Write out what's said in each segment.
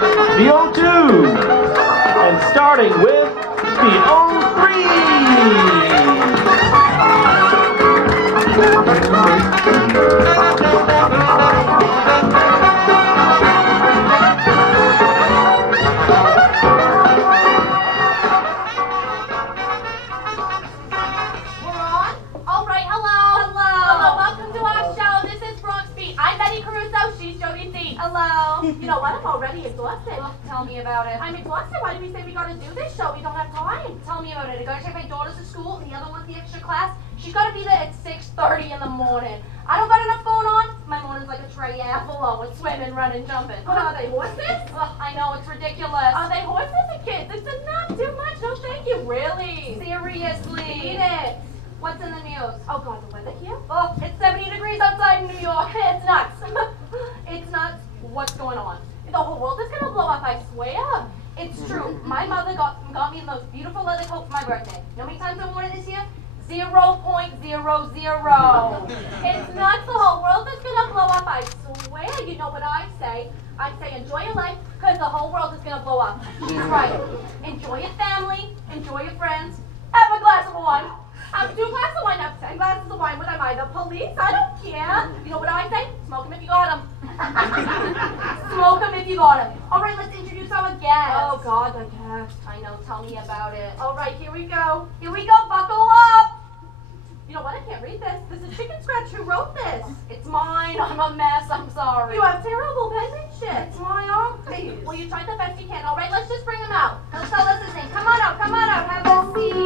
the O2, and starting with the Hello. You know what? I'm already exhausted. Oh, tell me about it. I'm exhausted. Why did we say we gotta do this show? We don't have time. Tell me about it. I gotta take my daughters to school, and the other one's the extra class. She's gotta be there at 6:30 in the morning. I don't got enough going on. My morning's like a triathlon with swimming, running, jumping. What are they, horses? I know, it's ridiculous. Are they horses or kids? It's enough. Too much. No, thank you. Really? Seriously. Eat it. What's in the news? Oh God, the weather here? Oh, it's 70 degrees outside in New York. It's nuts. It's nuts. What's going on? The whole world is gonna blow up. I swear. It's true. My mother got me the most beautiful leather coat for my birthday. You know how many times I worn it this year? 0.00. It's nuts. The whole world is gonna blow up. I swear. You know what I say? I say enjoy your life because the whole world is gonna blow up. She's right. Enjoy your family. Enjoy your friends. Have a glass of wine. Have 2 glasses of wine. Have 10 glasses of wine. What am I, the police? I don't care. You know what I say? Smoke them if you got them. Smoke them if you got them. All right, let's introduce our guest. Oh God, the guest. I know. Tell me about it. All right, here we go. Here we go. Buckle up. You know what? I can't read this. This is Chicken Scratch. Who wrote this? It's mine. I'm a mess. I'm sorry. You have terrible penmanship. It's my office. Well, you tried the best you can. All right, let's just bring him out. He'll tell us his name. Come on out. Come on out. Have a seat.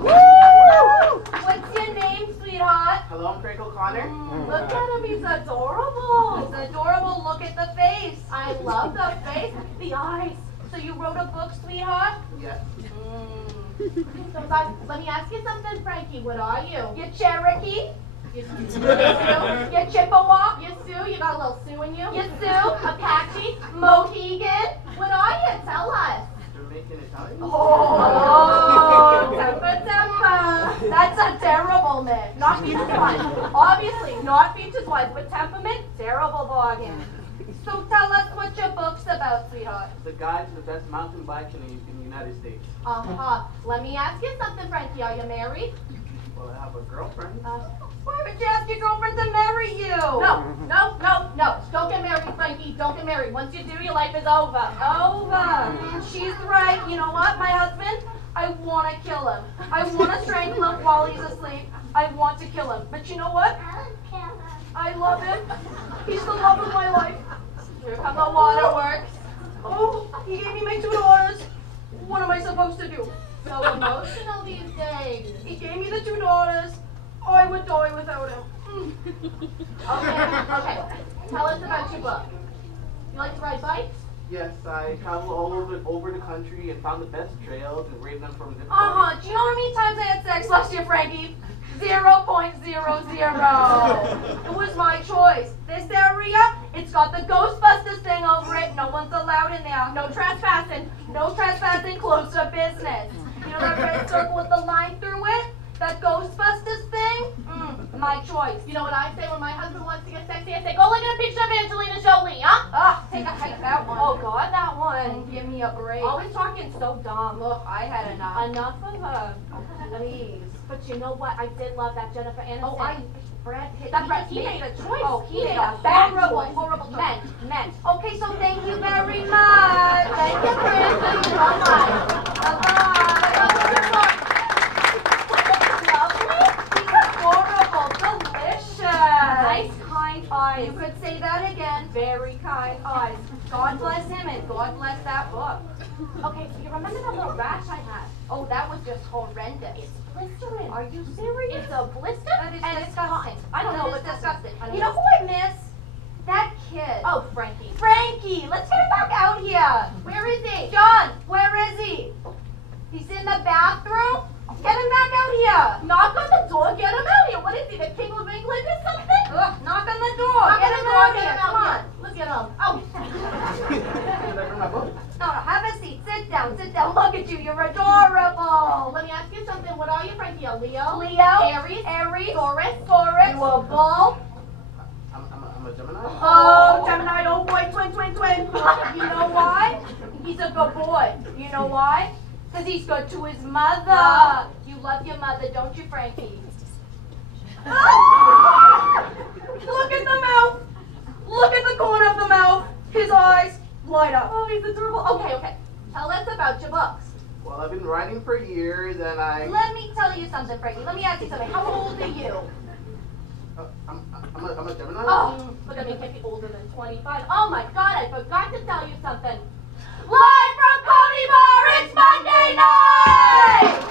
Woo! What's your name, sweetheart? Hello, I'm Craig O'Connor. Look at him. He's adorable. He's adorable. Look at the face. I love the face, the eyes. So you wrote a book, sweetheart? Yes. So, let me ask you something, Frankie. What are you? You Cherokee? You Sioux? You Chippewa? You Sioux? You got a little Sioux in you? You Sioux? Apache? Mohegan? What are you? Tell us. Jamaican Italian? Oh, temper. That's a terrible mix. Not Beach's wife. Obviously, not Beach's wife. With temperament, terrible bargain. So tell us what your book's about, sweetheart. The guide to the best mountain bike in the United States. Uh-huh. Let me ask you something, Frankie. Are you married? Well, I have a girlfriend. Why would you ask your girlfriend to marry you? No. Don't get married, Frankie. Don't get married. Once you do, your life is over. Over. She's right. You know what, my husband? I want to kill him. I want to strangle him while he's asleep. I want to kill him. But you know what? I love him. He's the love of my life. Here come the waterworks. Oh, he gave me my 2 daughters. What am I supposed to do? So emotional these days. He gave me the 2 daughters. I would die without him. Okay. Tell us about your book. You like to ride bikes? Yes, I traveled all over the country and found the best trails and raised them from different Do you know how many times I had sex last year, Frankie? 0.00. It was my choice. This area, it's got the Ghostbusters thing over it. No one's allowed in there. No trespassing. No trespassing. Close to business. You know that red circle with the line through it? That Ghostbusters thing? My choice. You know what I say when my husband wants to get sexy? I say, go look at a picture of Angelina Jolie, huh? Take a hike, that one. Oh, God, that one. Give me a break. Always talking so dumb. Look, I had enough. Enough of her. Please. But you know what? I did love that Jennifer Aniston. Brad Pitt. He made a choice. Oh, he made a horrible choice. choice. Men. Okay, so thank you very much. Thank you, Frankie. Bye-bye. Bye-bye. Horrible, delicious. Nice, kind eyes. You could say that again. Very kind eyes. God bless him and God bless that book. Okay, so you remember that little rash I had? Oh, that was just horrendous. It's blistering. Are you serious? It's a blister That is and it's disgusting. I don't know, That is but disgusting. I don't You know. know who I miss? That kid. Oh, Frankie. Frankie, let's get him back out here. Where is he? John, where is he? He's in the bathroom. Get him back out here. Knock on the door, get him out here. What is he, the King of England or something? Ugh, knock on the door. Knock Get on him the door, out get here. him Come out on. here. Look at him. Oh. Did I bring my book? No, have a seat. Sit down. Sit down. Look at you. You're adorable. Let me ask you something. What are you, Frankie? A Leo? Leo. Aries? Aries. Taurus? Taurus. You a bull? I'm a Gemini. Oh, Gemini. Oh boy. Twin. You know why? He's a good boy. You know why? Because he's good to his mother. You love your mother, don't you, Frankie? Look at the mouth. Look at the corner of the mouth. His eyes light up. Oh, he's adorable. Okay. Tell us about your books. Well, I've been writing for years, and Let me tell you something, Frankie. Let me ask you something. How old are you? I'm a Gemini. Oh, look at me. Can't be older than 25. Oh my God, I forgot to tell you something. Live from Cody Bar, it's Monday night!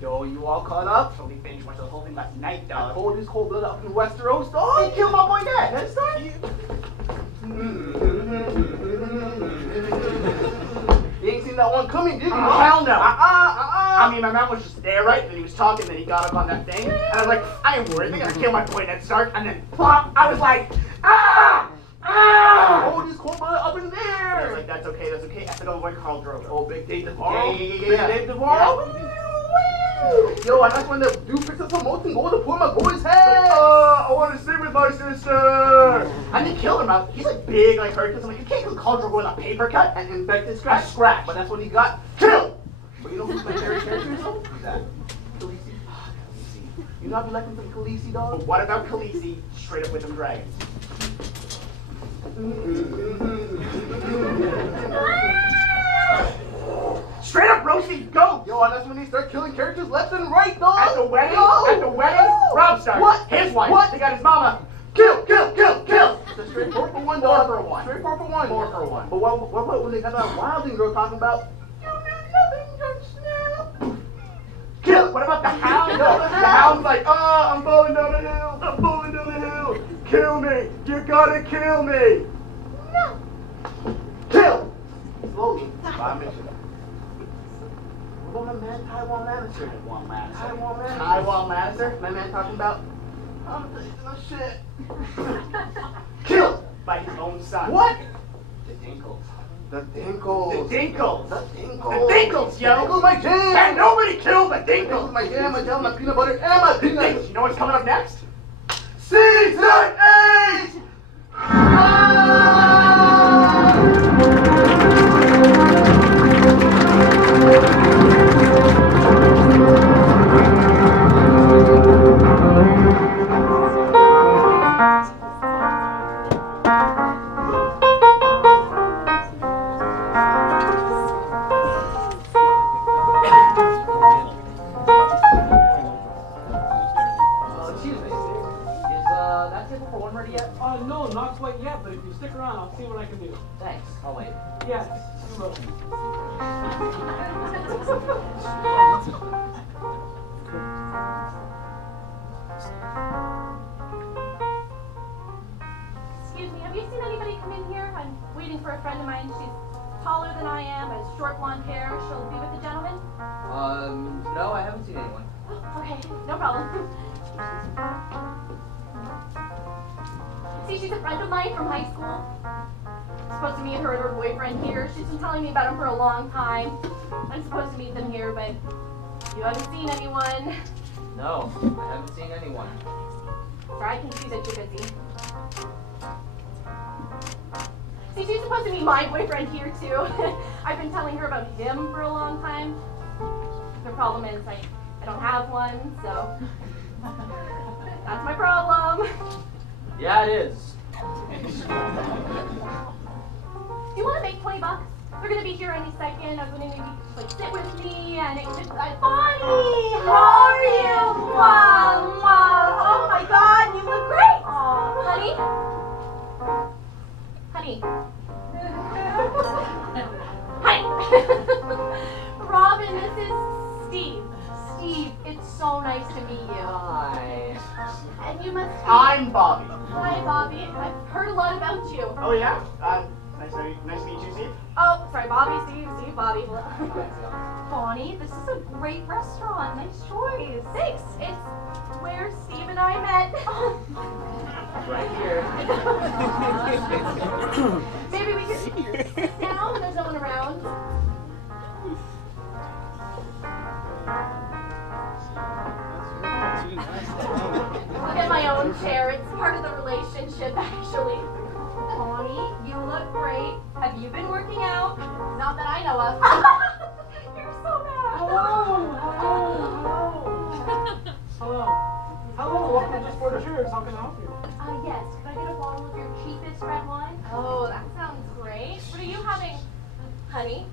Yo, you all caught up? Totally finished watching the whole thing last night, I dog. told this cold blood up in Westeros, dog. He killed my boy Ned. Next time? You ain't seen that one coming, did you? Oh, hell no. I I mean, my man was just there, right? And then he was talking, then he got up on that thing. And I was like, I ain't worried. They're gonna kill my boy Ned Stark. And then, plop, I was like, ah! Ah! Oh, this cold blood up in I was there. like, that's okay. I said, oh, when Carl drove. Oh, big Dave tomorrow. Yeah. Big Dave tomorrow. Yo, and that's when the dude picks up some molten gold to pour my boy's head. I want to sleep with my sister. And they killed him. He's like big, like Hercules. I'm like, you can't kill Carl drove with a paper cut. And infected A scratch. scratch. But that's when he got killed. But you know who's my favorite character though? Who's that? Khaleesi. You know I'd be liking some Khaleesi, dog? But what about Khaleesi straight up with them dragons? Straight up roasting goats! Yo, and that's when they start killing characters left and right, dog. At the wedding, Yo. Rob Stark, What? his wife, What? they got his mama. Kill! It's a straight 4 for 1, dog. 4 for 1. Straight 4 for 1. 4 for 1. But what when they got that wilding girl talking about, you know nothing, just now. Kill! What about the hound? No, The hound's like, I'm falling down the hill. I'm falling down the hill. Kill me. You gotta kill me. No. Kill! Slowly. By mission. What about my man Tywin Lannister? Tywin Lannister? My man talking about, I'm taking a shit. Kill! By his own son. What? The Dinkles. The Dinkles. The Dinkles. The The Dinkles, yo. Dinkles my jam. And nobody killed the Dinkles Dinkles. my jam, my jam, my peanut butter, and my peanuts. You know what's coming up next? Season 8! Excuse me. Is that table for 1 ready yet? No, not quite yet, but if you stick around, I'll see what I can do. Thanks. I'll wait. Yes, you will. Excuse me, have you seen anybody come in here? I'm waiting for a friend of mine. She's taller than I am, has short blonde hair. She'll be with the gentleman. No, I haven't seen anyone. Oh, okay, no problem. See, she's a friend of mine from high school. I'm supposed to meet her and her boyfriend here. She's been telling me about him for a long time. I'm supposed to meet them here, but you haven't seen anyone. No, I haven't seen anyone. Sorry, I can see that you're busy. See, she's supposed to meet my boyfriend here too. I've been telling her about him for a long time. The problem is I don't have one, so that's my problem. Yeah, it is. Do you want to make 20 bucks? They're gonna be here any second. I'm gonna maybe sit with me and it just Bonnie, how are you? Wow, wow. Oh my God, you look great. Aw, honey. Hi. Robin, this is Steve. must be... I'm Bobby. Hi, Bobby. I've heard a lot about you. Oh yeah? Nice to meet you, Steve. Oh, sorry, Bobby, Steve, Bobby. Bonnie, this is a great restaurant. Nice choice. Thanks. It's where Steve and I met. Right here. Maybe we could sit down when there's no one around. I'll get my own chair. It's part of the relationship, actually. Bonnie, you look great. Have you been working out? Not that I know of. You're so bad. Hello, welcome to Sport Cheers. How can I help you? Yes. Could I get a bottle of your cheapest red wine? Oh, that sounds great. What are you having, honey?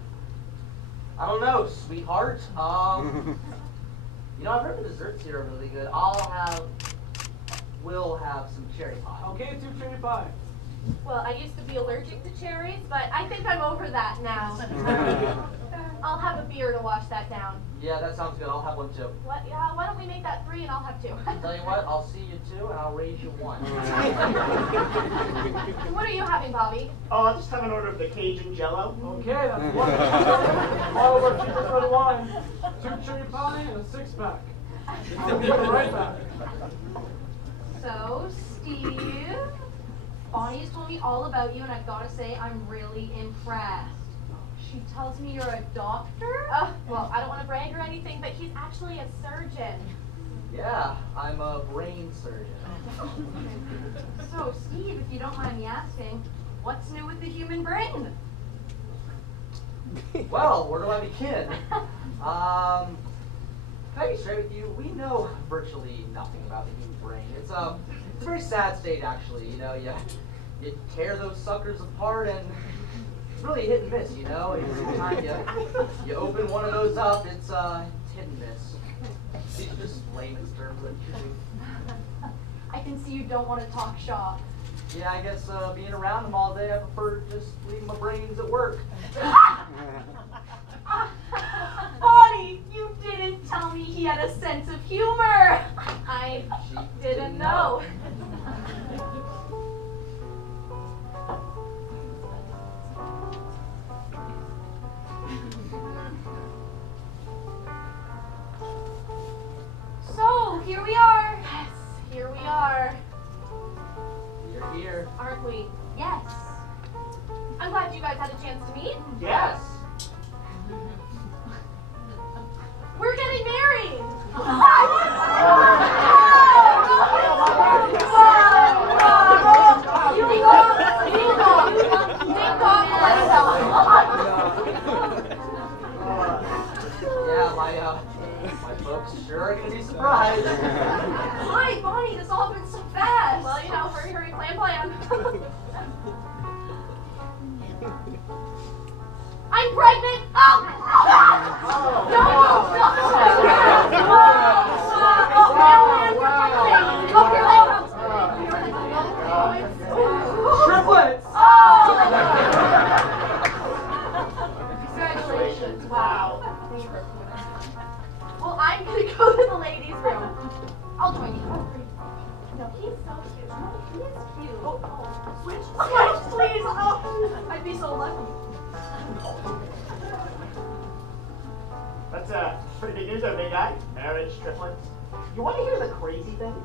I don't know, sweetheart. You know, I've heard the desserts here are really good. We'll have some cherry pie. Okay, 2 cherry pie. Well, I used to be allergic to cherries, but I think I'm over that now. I'll have a beer to wash that down. Yeah, that sounds good. I'll have one too. What? Yeah, why don't we make that 3 and I'll have 2? Tell you what, I'll see you 2 and I'll raise you 1. What are you having, Bobby? Oh, I'll just have an order of the Cajun Jello. Okay, that's one. All of our cheapest red wine, 2 cherry pie, and a 6-pack. I'll be right back. So, Steve, Bonnie's told me all about you, and I've got to say, I'm really impressed. She tells me you're a doctor? Well, I don't want to brag or anything, but he's actually a surgeon. Yeah, I'm a brain surgeon. So, Steve, if you don't mind me asking, what's new with the human brain? Well, where do I begin? Can I be straight with you? We know virtually nothing about the human brain. It's a very sad state, actually. You know, you tear those suckers apart, and it's really hit and miss. You know, every time you open one of those up, it's hit and miss. These are just layman's terms, but I can see you don't want to talk shop. yeah, I guess being around them all day, I prefer just leaving my brains at work. Bonnie, you didn't tell me he had a sense of humor. I didn't know. So, here we are. Yes, here we are. You're here. Aren't we? Yes. I'm glad you guys had a chance to meet. Yes. We're getting married. Yeah, my folks sure are gonna be surprised. Hi, Bonnie, this all happened so fast. Well, you know, hurry, hurry, plan, plan. I'm pregnant. Oh! No! Triplets! Congratulations. Wow. Well, I'm going to go to the ladies' room. I'll join you. No, he's so cute. No, he is cute. Oh, switch, please. Oh, I'd be so lucky. That's pretty big news there, big guy. Marriage, triplets. You want to hear the crazy thing?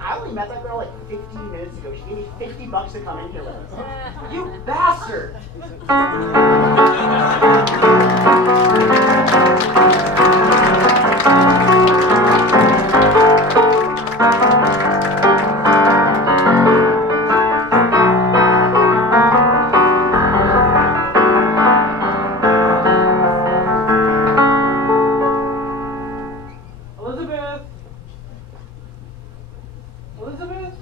I only met that girl like 15 minutes ago. She gave me $50 to come in here with us. You bastard! Elizabeth? Elizabeth?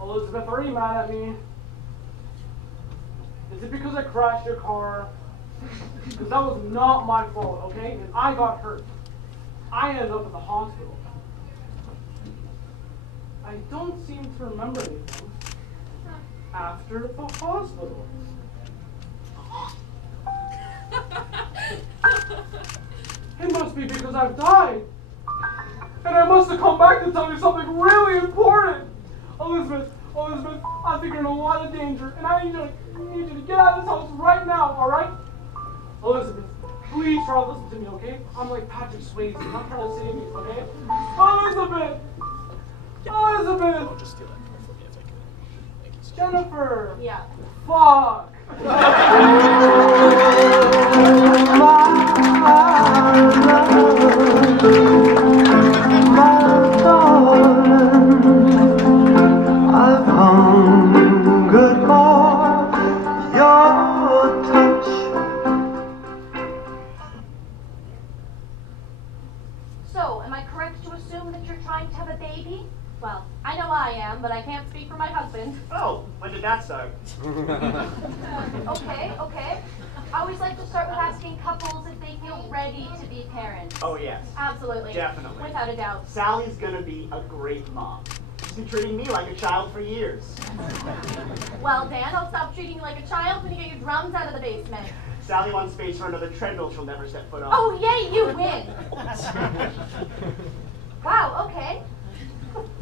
Elizabeth, are you mad at me? Is it because I crashed your car? Because that was not my fault, okay? And I got hurt. I ended up at the hospital. I don't seem to remember anything after the hospital. It must be because I've died. and I must have come back to tell you something really important. Elizabeth, I think you're in a lot of danger, and I need you to get out of this house right now, all right? Elizabeth, please try to listen to me, okay? I'm like Patrick Swayze, and I'm trying to save you, okay? Elizabeth! I'll just steal that from you if I can. Thank you so much. Jennifer! Yeah. Fuck! I've hungered for your touch. So, am I correct to assume that you're trying to have a baby? Well, I know I am, but I can't speak for my husband. Oh, when did that start? Okay. I always like to start with asking couples if they feel ready to be parents. Oh, yes. Absolutely. Definitely. Without a doubt. Sally's gonna be a great mom. She's been treating me like a child for years. Well, Dan, I'll stop treating you like a child when you get your drums out of the basement. Sally wants space for another treadmill she'll never set foot on. Oh, yay, you win! Wow, okay.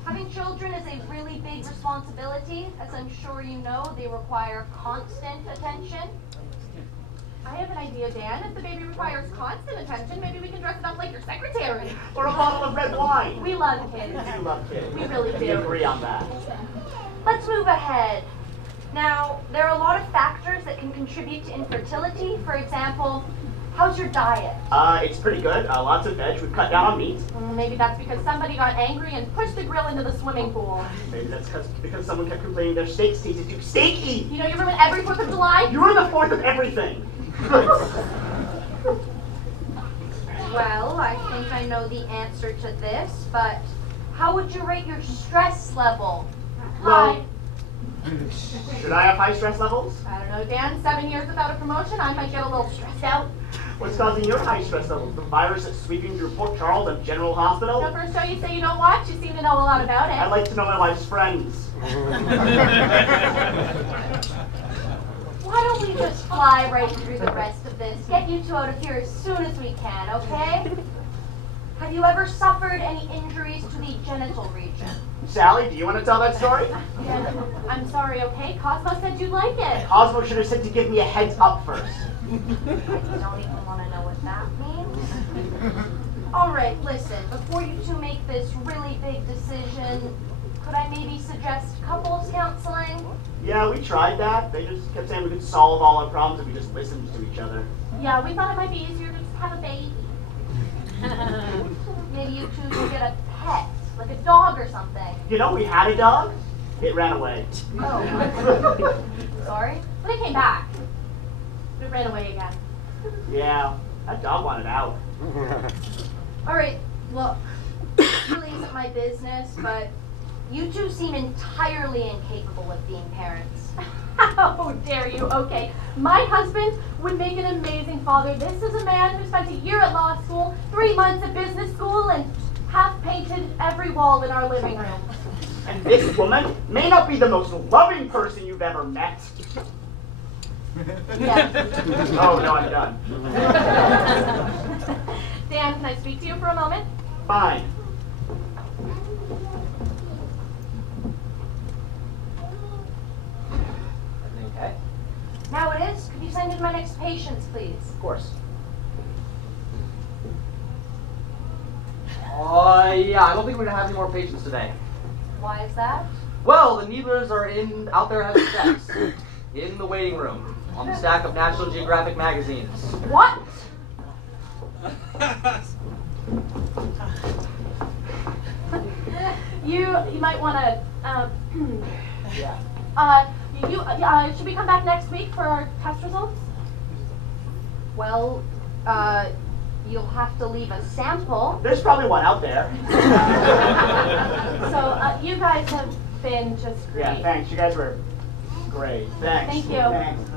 Having children is a really big responsibility. As I'm sure you know, they require constant attention. I have an idea, Dan. If the baby requires constant attention, maybe we can dress it up like your secretary. Or a bottle of red wine. We love kids. You love kids. We really We do. agree on that. Let's move ahead. Now, there are a lot of factors that can contribute to infertility. For example, how's your diet? It's pretty good. Lots of veg. We've cut down on meat. Maybe that's because somebody got angry and pushed the grill into the swimming pool. Maybe that's because someone kept complaining their steaks tasted too steaky. You know, you ruin every 4th of July. You were the 4th of everything. Well, I think I know the answer to this, but how would you rate your stress level? High. Should I have high stress levels? I don't know, Dan. 7 years without a promotion, I might get a little stressed out. What's causing your high stress levels? The virus that's sweeping through Port Charles and General Hospital? The first show you say you don't watch, you seem to know a lot about I it. like to know my wife's friends. Why don't we just fly right through the rest of this? Get you two out of here as soon as we can, okay? Have you ever suffered any injuries to the genital region? Sally, do you want to tell that story? Yeah, I'm sorry, okay? Cosmo said you'd like it. Cosmo should have said to give me a heads up first. I don't even want to know what that means. All right, listen, before you two make this really big decision, could I maybe suggest couples counseling? Yeah, we tried that. They just kept saying we could solve all our problems if we just listened to each other. Yeah, we thought it might be easier to just have a baby. Maybe you two could get a pet, like a dog or something. You know, we had a dog. It ran away. Oh. Sorry? But it came back. It ran away again. Yeah, that dog wanted out. All right, look, this really isn't my business, but you two seem entirely incapable of being parents. How dare you? Okay, my husband would make an amazing father. This is a man who spent a year at law school, 3 months at business school, and half painted every wall in our living room. And this woman may not be the most loving person you've ever met. Yes. Oh, no, I'm done. Dan, can I speak to you for a moment? Fine. Everything okay? Now it is. Could you send in my next patients, please? Of course. Yeah, I don't think we're gonna have any more patients today. Why is that? Well, the Needlers are out there having sex. In the waiting room, on the stack of National Geographic magazines. What? You might want to, Yeah. should we come back next week for our test results? Well, you'll have to leave a sample. There's probably one out there. So, you guys have been just great. Yeah, thanks. You guys were great. Thanks. Thank you. Thanks.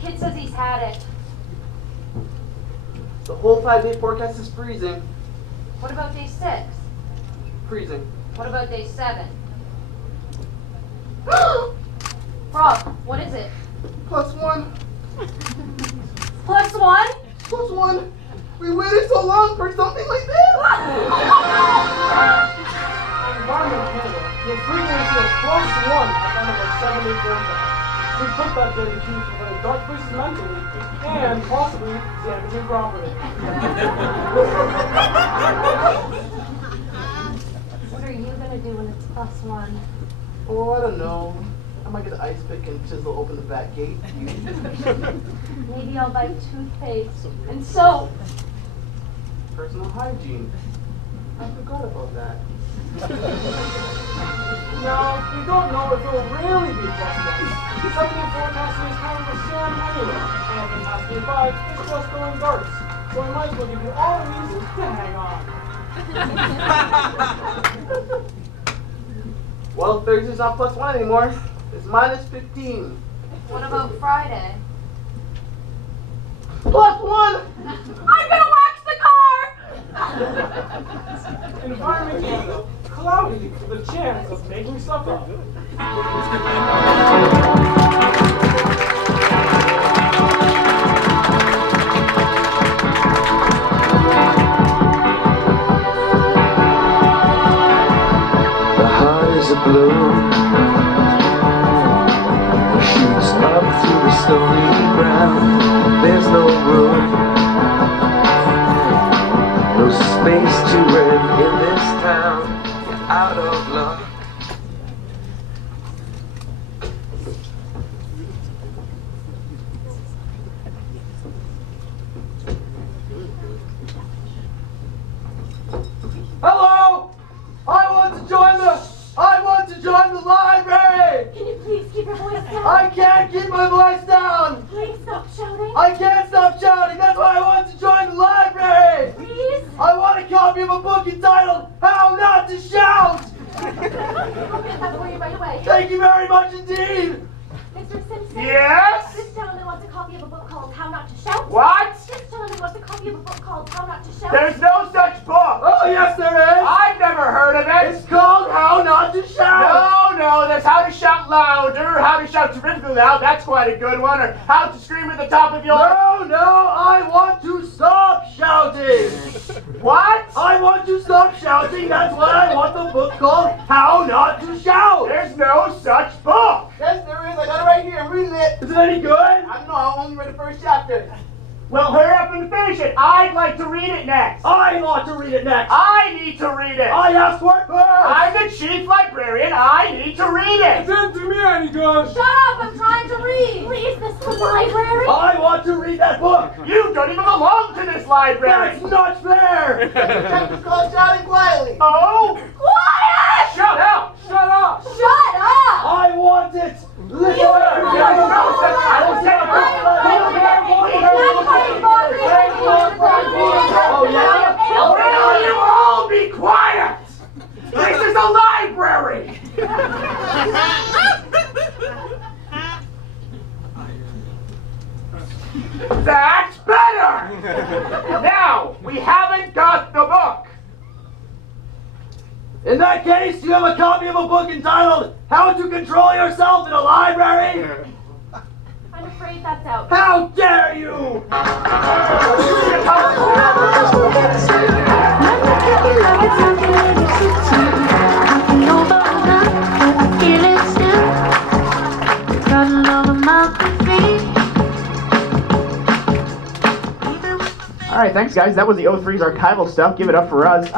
kid says he's had it. The whole 5-day forecast is freezing. What about day 6? Freezing. What about day 7? Rob, what is it? +1. +1? +1. We waited so long for something like this. Environment Canada, you'll frequently see a +1 at the end of our 7-day forecast. We put that there to keep you from going dark places mentally and possibly damaging property. What are you gonna do when it's +1? Oh, I don't know. I might get an ice pick and chisel open the back gate. Maybe I'll buy toothpaste and soap. Personal hygiene. I forgot about that. Now, we don't know if it will really be +1. The 7-day forecasting is kind of a sham anyway, and in past day 5, it's just going darts. So we might as well give you all the reasons to hang on. Well, Thursday's not +1 anymore. It's -15. What about Friday? +1. I'm gonna wax the car! Environment Canada, cloudy with a chance of making stuff up. The heart is a balloon, shoots up through the stony ground. There's no room, no space to rent in this town. You're out of luck. Hello! I want to join the library! Can you please keep your voice down? I can't keep my voice down! Please stop shouting. I can't stop shouting! That's why I want to join the library! Please. I want a copy of a book entitled How Not to Shout! I'll get that for you right away. Thank you very much indeed! Mr. Simpson? Yes? This gentleman wants a copy of a book called How Not to Shout. What? This gentleman wants a copy of a book called How Not to Shout. There's no such book. Oh, yes, there is! I've never heard of it. It's called How Not to Shout! No, there's how to shout louder, how to shout terrifically loud, that's quite a good one, or how to scream at the top of your... No, I want to stop shouting! What? I want to stop shouting, that's why I want the book called How Not to Shout! There's no such book. Yes, there is. I got it right here. I'm reading it. Is it any good? I don't know. I only read the first chapter. Well, hurry up and finish it. I'd like to read it next. I want to read it next. I need to read it. I asked for it first. I'm the chief librarian. I need to read it. Send to me, any good? Shut up, I'm trying to read! Please, this is the library. I want to read that book. You don't even belong to this library. That's not fair. It's called shouting quietly. Oh? Quiet! Shut up. Shut up! Shut up! I want it. Listen. I will say Oh, yeah? Will you all be quiet? This is a library. That's better. Now, we haven't got the book. In that case, you have a copy of a book entitled How to Control Yourself in a Library? I'm afraid that's out. How dare you! All right, thanks, guys. That was the 03's archival stuff. Give it up for us.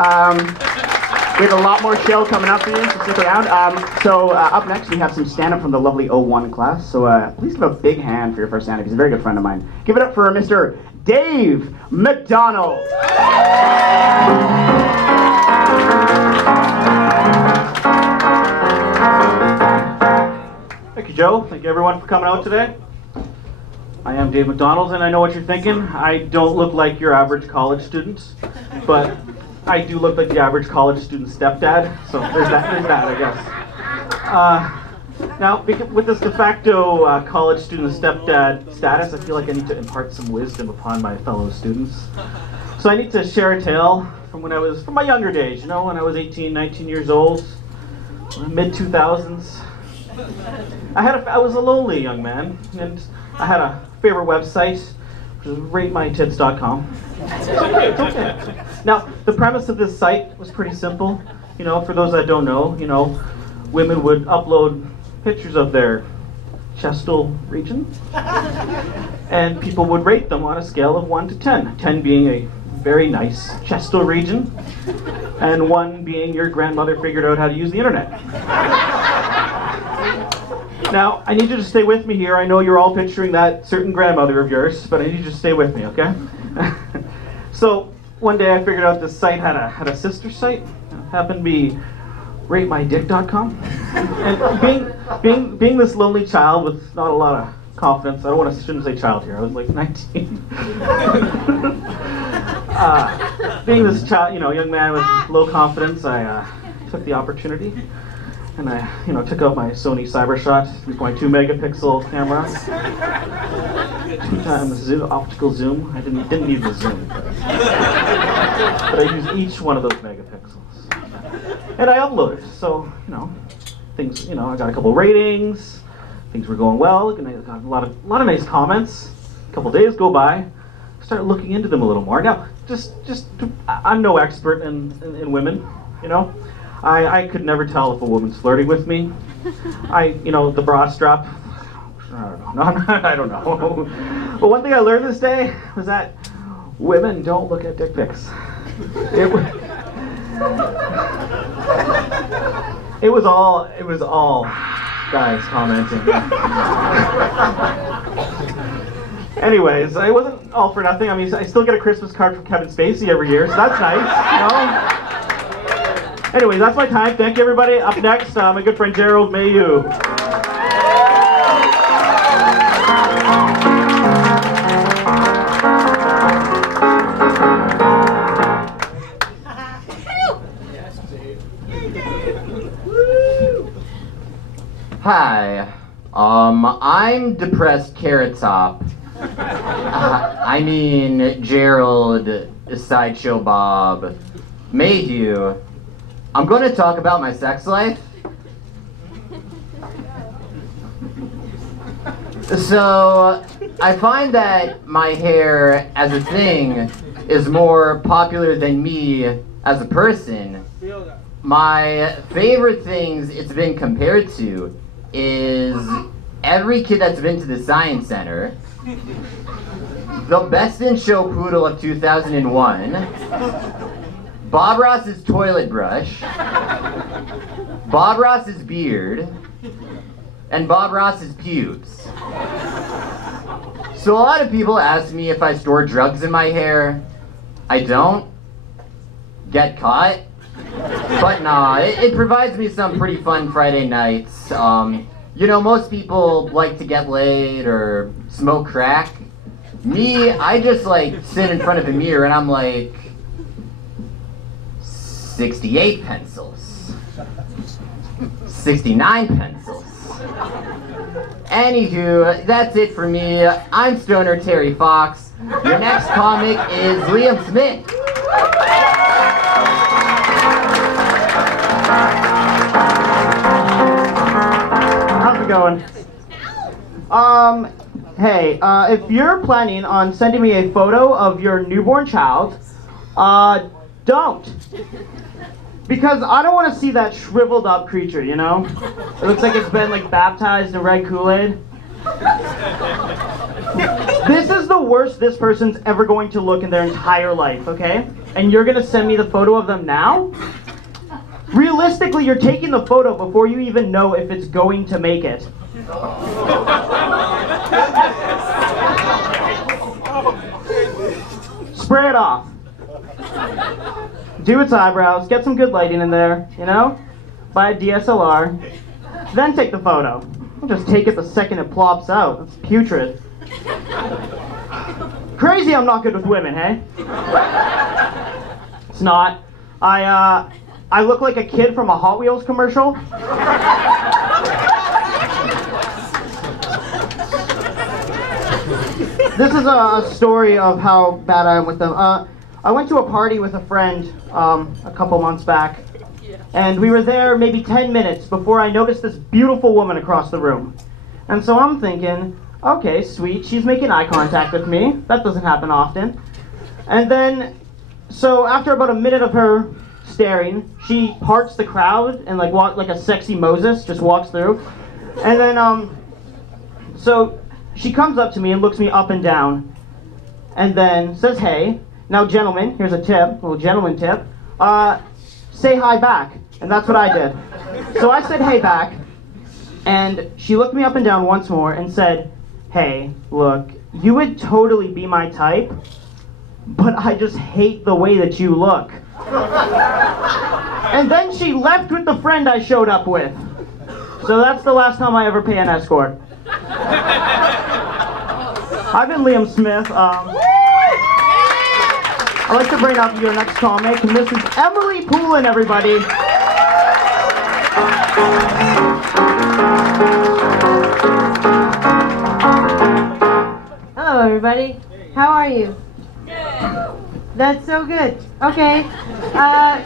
We have a lot more show coming up for you, so stick around. Up next, we have some stand-up from the lovely 01 class. So please give a big hand for your first stand-up. He's a very good friend of mine. Give it up for Mr. Dave McDonald. Thank you, Joe. Thank you, everyone, for coming out today. I am Dave McDonald, and I know what you're thinking. I don't look like your average college student, but I do look like the average college student stepdad, so there's that, I guess. Now, with this de facto college student stepdad status, I feel like I need to impart some wisdom upon my fellow students. So I need to share a tale from my younger days, when I was 18, 19 years old, mid-2000s. I was a lonely young man, and I had a favorite website, which was ratemytits.com. It's okay. Now, the premise of this site was pretty simple. For those that don't know, women would upload pictures of their chestal region, and people would rate them on a scale of 1 to 10. 10 being a very nice chestal region, and 1 being your grandmother figured out how to use the internet. Now, I need you to stay with me here. I know you're all picturing that certain grandmother of yours, but I need you to stay with me, okay? So, one day I figured out this site had a sister site. It happened to be ratemydick.com. And being this lonely child with not a lot of confidence, shouldn't say child here, I was like 19. Being this child, young man with low confidence, I took the opportunity and I, took out my Sony CyberShot 3.2 megapixel camera, 2 times optical zoom. I didn't need the zoom, but I used each one of those megapixels. And I uploaded, so, things, I got a couple ratings, things were going well, and I got a lot of nice comments. A couple days go by, I start looking into them a little more. Now, I'm no expert in women, I could never tell if a woman's flirting with me. The bra strap, I don't know. But one thing I learned this day was that women don't look at dick pics. It was all guys commenting. Anyways, it wasn't all for nothing. I mean, I still get a Christmas card from Kevin Spacey every year, so that's nice, Anyways, that's my time. Thank you, everybody. Up next, my good friend Gerald Mayu. Hi, I'm Depressed Carrot Top. I mean Gerald, Sideshow Bob, Mayhew. I'm going to talk about my sex life. So, I find that my hair as a thing is more popular than me as a person. My favorite things it's been compared to is every kid that's been to the Science Center, the Best in Show Poodle of 2001, Bob Ross's toilet brush, Bob Ross's beard, and Bob Ross's pubes. So a lot of people ask me if I store drugs in my hair. I don't. Get caught. But nah, it provides me some pretty fun Friday nights. Most people like to get laid or smoke crack. Me, I just sit in front of a mirror and I'm like, 68 pencils. 69 pencils. Anywho, that's it for me. I'm Stoner Terry Fox. Your next comic is Liam Smith. How's it going? Hey, if you're planning on sending me a photo of your newborn child, don't. Because I don't want to see that shriveled up creature, It looks like it's been baptized in red Kool-Aid. This is the worst this person's ever going to look in their entire life, okay? And you're gonna send me the photo of them now? Realistically, you're taking the photo before you even know if it's going to make it. Spray it off. Do its eyebrows, get some good lighting in there, Buy a DSLR, then take the photo. Don't just take it the second it plops out. It's putrid. Crazy I'm not good with women, hey? It's not. I look like a kid from a Hot Wheels commercial. this is a story of how bad I am with them. I went to a party with a friend a couple months back, and we were there maybe 10 minutes before I noticed this beautiful woman across the room. And so I'm thinking, okay, sweet, she's making eye contact with me. That doesn't happen often. And then, so after about a minute of her staring, she parts the crowd and walk like a sexy Moses, just walks through. And then, so she comes up to me and looks me up and down, and then says, hey. Now, gentlemen, here's a tip, a little gentleman tip. Say hi back. And that's what I did. So I said hey back, and she looked me up and down once more and said, hey, look, you would totally be my type, but I just hate the way that you look. And then she left with the friend I showed up with. So that's the last time I ever pay an escort. I've been Liam Smith. I'd like to bring up your next comic, and this is Emily Poulin, everybody. Hello, everybody. How are you? Good. That's so good. Okay.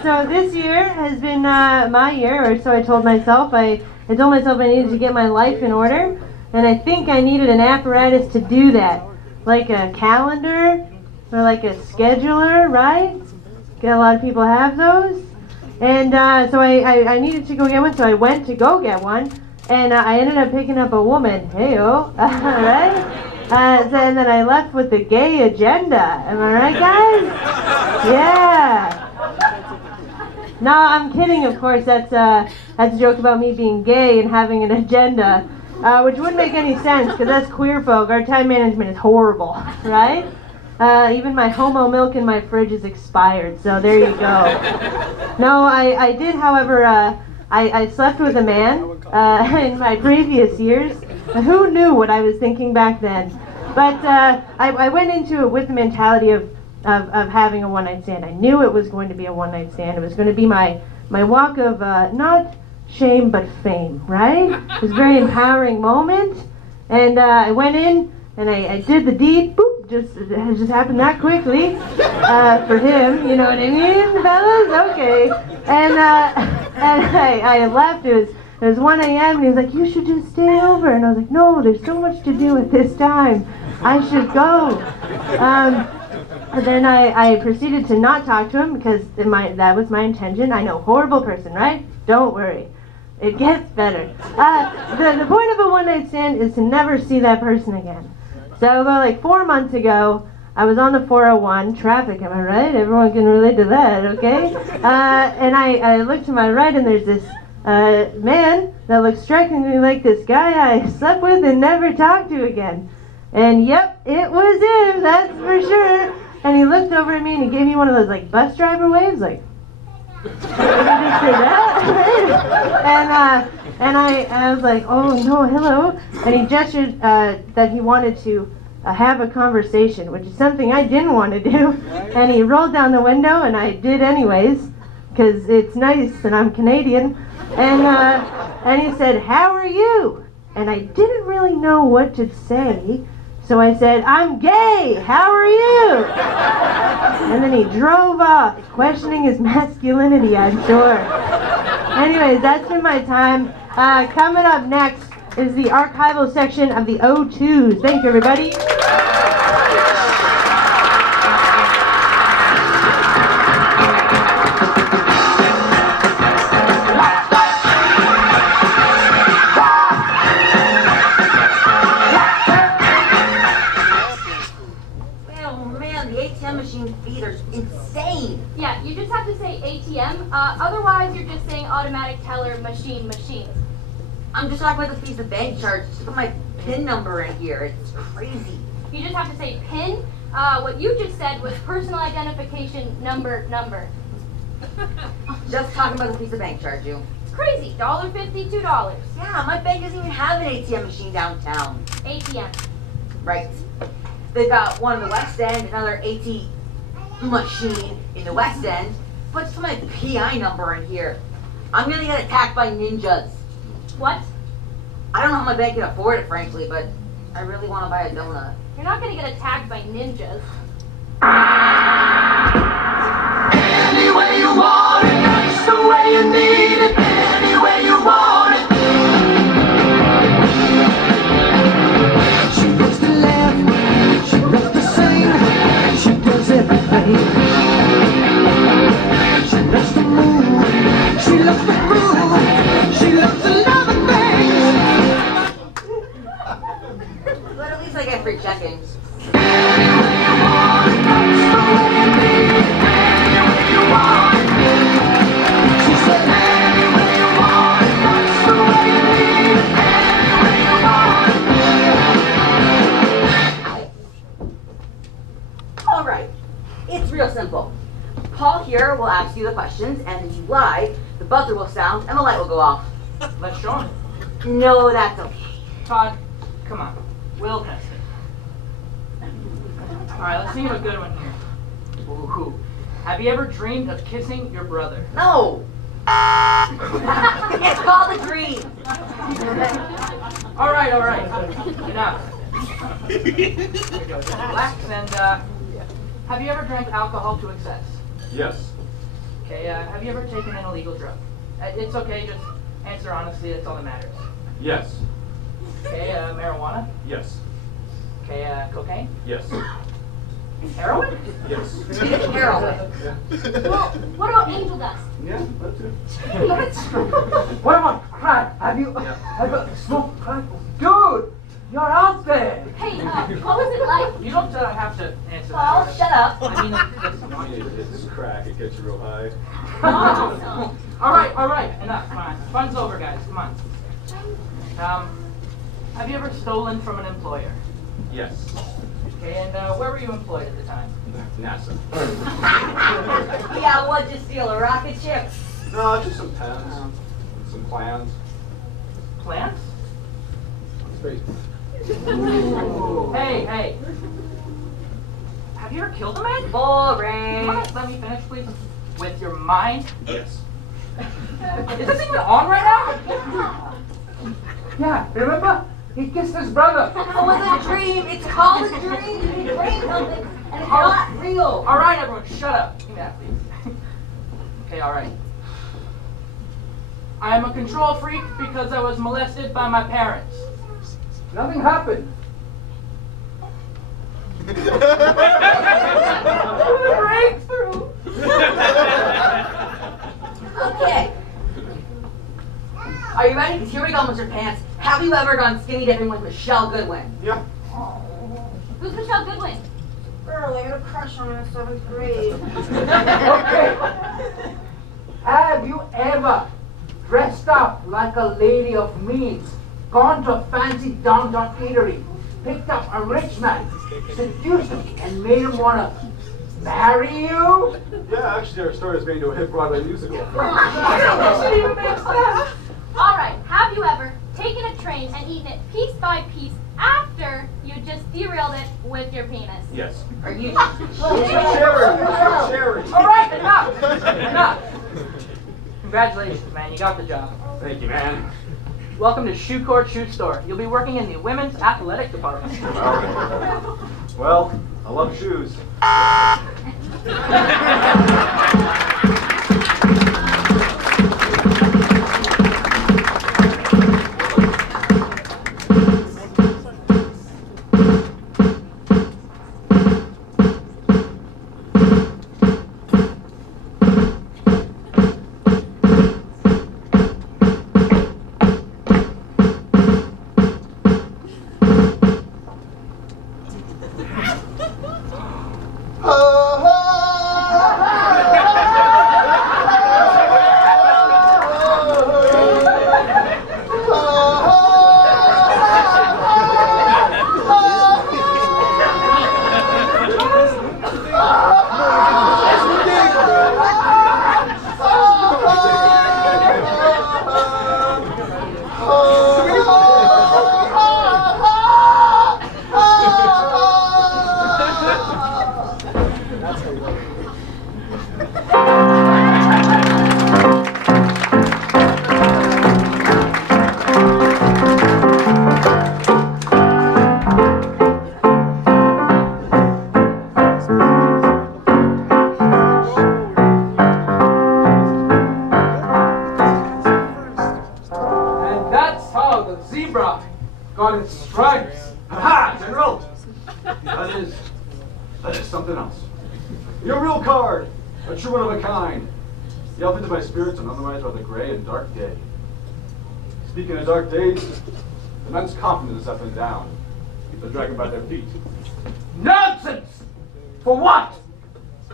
So this year has been my year, or so I told myself. I told myself I needed to get my life in order, and I think I needed an apparatus to do that, like a calendar. Or like a scheduler, right? A lot of people have those. And so I needed to go get one, so I went to go get one. And I ended up picking up a woman. Hey-oh, right? And then I left with the gay agenda. Am I right, guys? Yeah. No, I'm kidding, of course. That's a joke about me being gay and having an agenda, which wouldn't make any sense, because as queer folk, our time management is horrible, right? Even my homo milk in my fridge is expired, so there you go. No, I did, however, I slept with a man in my previous years. Who knew what I was thinking back then? But I went into it with the mentality of having a one-night stand. I knew it was going to be a one-night stand. It was going to be my walk of not shame but fame, right? It was a very empowering moment. And I went in and I did the deed. Boop. It just happened that quickly for him, you know what I mean, fellas? Okay. And I left. It was 1 a.m. and he was like, you should just stay over. And I was like, no, there's so much to do at this time. I should go. And then I proceeded to not talk to him because that was my intention. I know, horrible person, right? Don't worry. It gets better. The point of a one-night stand is to never see that person again. So about 4 months ago, I was on the 401, traffic, am I right? Everyone can relate to that, okay? And I looked to my right and there's this man that looks strikingly like this guy I slept with and never talked to again. And yep, it was him, that's for sure. And he looked over at me and he gave me one of those bus driver waves, did he just say that? And I was like, oh no, hello. And he gestured that he wanted to have a conversation, which is something I didn't want to do. And he rolled down the window, and I did anyways, because it's nice and I'm Canadian. And he said, how are you? And I didn't really know what to say. So I said, I'm gay, how are you? And then he drove off, questioning his masculinity, I'm sure. Anyways, that's been my time. Coming up next is the archival section of the O2s. Thank you, everybody. Insane. Yeah, you just have to say ATM. Otherwise, you're just saying automatic teller machines. I'm just talking about the Visa bank charge. Just put my PIN number in here. It's crazy. You just have to say PIN. What you just said was personal identification number. Just talking about the Visa bank charge, you. It's crazy. $1.50, $2. Yeah, my bank doesn't even have an ATM machine downtown. ATM. Right. They've got one in the West End, another ATM machine in the West End. But just put my PI number in here. I'm gonna get attacked by ninjas. What? I don't know how my bank can afford it, frankly, but I really want to buy a donut. You're not gonna get attacked by ninjas. Any way you want it, that's the way you need it. Any way you want it. She loves to laugh, she loves to sing, she does everything. She loves to move, she loves to groove, she loves a lot of things. But at least I get free check-ins. Alright, it's real simple. Paul here will ask you the questions, and if you lie, the buzzer will sound and the light will go off. Let's show him. No, that's okay. Todd, come on. We'll test it. Alright, let's think of a good one here. Ooh. Have you ever dreamed of kissing your brother? No! It's called a dream! Alright. Enough. Relax and, have you ever drank alcohol to excess? Yes. Okay, have you ever taken an illegal drug? It's okay, just answer honestly, that's all that matters. Yes. Okay, marijuana? Yes. Okay, cocaine? Yes. Heroin? Yes. Heroin. Well, what about angel dust? Yeah, that too. What about crack? Have you smoked crack? Dude, you're out there. Hey, what was it like? You don't have to answer Paul, that. shut up. I mean, It's crack, it gets you real high. All right, enough. Come on, fun's over, guys. Come on. Have you ever stolen from an employer? Yes. Okay, and where were you employed at the time? NASA. Yeah, what'd you steal, a rocket ship? No, just some pens, some plans. Plants? Space. Hey. Have you ever killed a man? Boring. You wanna let me finish, please? With your mind? Yes. Is this even on right now? Yeah, remember? He kissed his brother. It was a dream. It's called a dream. You dream something, and it's not real. All right, everyone, shut up. Give me that, please. Okay, all right. I am a control freak because I was molested by my parents. Nothing happened. Breakthrough. Okay. Are you ready? Because here we go, Mr. Pants. Have you ever gone skinny dipping with Michelle Goodwin? Yeah. Who's Michelle Goodwin? Girl, I had a crush on her in 7th grade. Okay. Have you ever dressed up like a lady of means, gone to a fancy downtown eatery, picked up a rich man, seduced him, and made him want to marry you? Yeah, actually our story is made into a hit Broadway musical. This should even make sense. All right, have you ever taken a train and eaten it piece by piece after you just derailed it with your penis? Yes. Are you? Cherry. All right, enough. Congratulations, man, you got the job. Thank you, man. Welcome to Shoe Court Shoe Store. You'll be working in the women's athletic department. Well, I love shoes. That is something else. Your real card, a true one of a kind. The outfit of my spirits and otherwise rather gray and dark day. Speaking of dark days, the men's confidence is up and down. Keep the dragon by their feet. Nonsense! For what?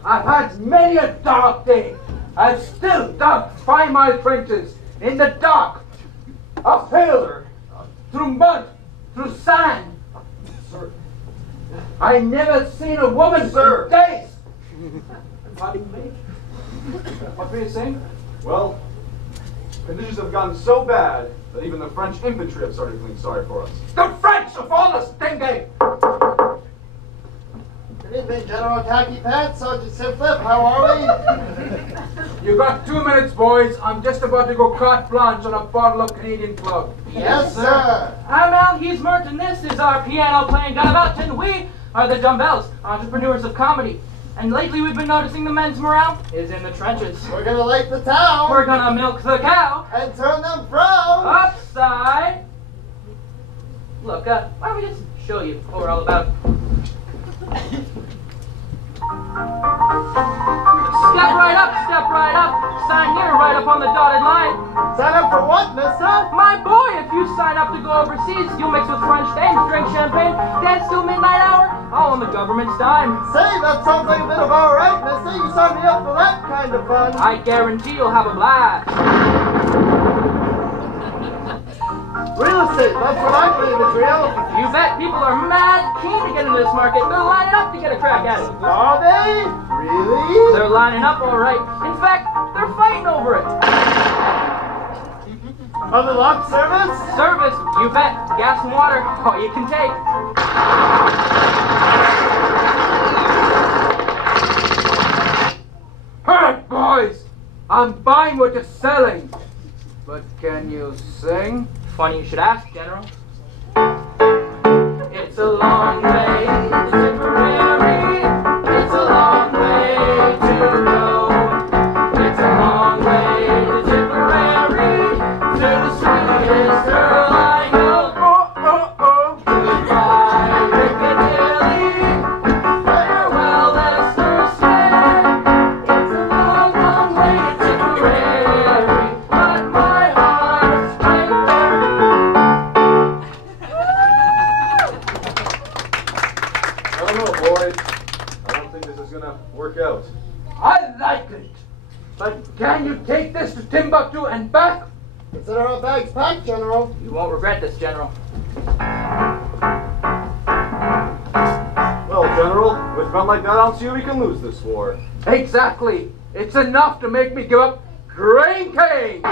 I've had many a dark day. I've still dug 5 mile trenches in the dark, uphill, through mud, through sand. Sir. I never seen a woman Sir. in days. Pardon me? What were you saying? Well, conditions have gotten so bad that even the French infantry have started feeling sorry for us. The French of all the stinking! Good evening, General Khaki Pants, Sergeant Simflip, how are we? You got 2 minutes, boys. I'm just about to go carte blanche on a bottle of Canadian Club. Yes, sir. I'm Al, he's Merton, this is our piano playing Ganavat, and we are the Dumbbells, entrepreneurs of comedy. And lately we've been noticing the men's morale is in the trenches. We're gonna light the town. We're gonna milk the cow. And turn them brown. Upside. Look, why don't we just show you what we're all about? Step right up. Sign here, right up on the dotted line. Sign up for what, mister? My boy, if you sign up to go overseas, you'll mix with French dames, drink champagne, dance till midnight hour, all on the government's dime. Say, that sounds like a bit of all right, mister. You signed me up for that kind of fun. I guarantee you'll have a blast. Real estate, that's what I believe is real. You bet people are mad keen to get into this market. They're lining up to get a crack at it. Are they? Really? They're lining up all right. In fact, they're fighting over it. On the lock service? Service, you bet. Gas and water, all you can take. Hey, boys! I'm buying what you're selling. But can you sing? Funny you should ask, General. It's a long way to Tipperary. It's a long way to go. It's a long way to Tipperary. To the sweetest girl I know. Goodbye, Piccadilly. Farewell, Leicester Square. It's a long, long way to Tipperary. But my heart's right there. I don't know, boys. I don't think this is gonna work out. I like it. But can you take this to Timbuktu and back? Consider our bags packed, General. You won't regret this, General. Well, General, with men like that, I don't see how we can lose this war. Exactly. It's enough to make me give up Grain Cane.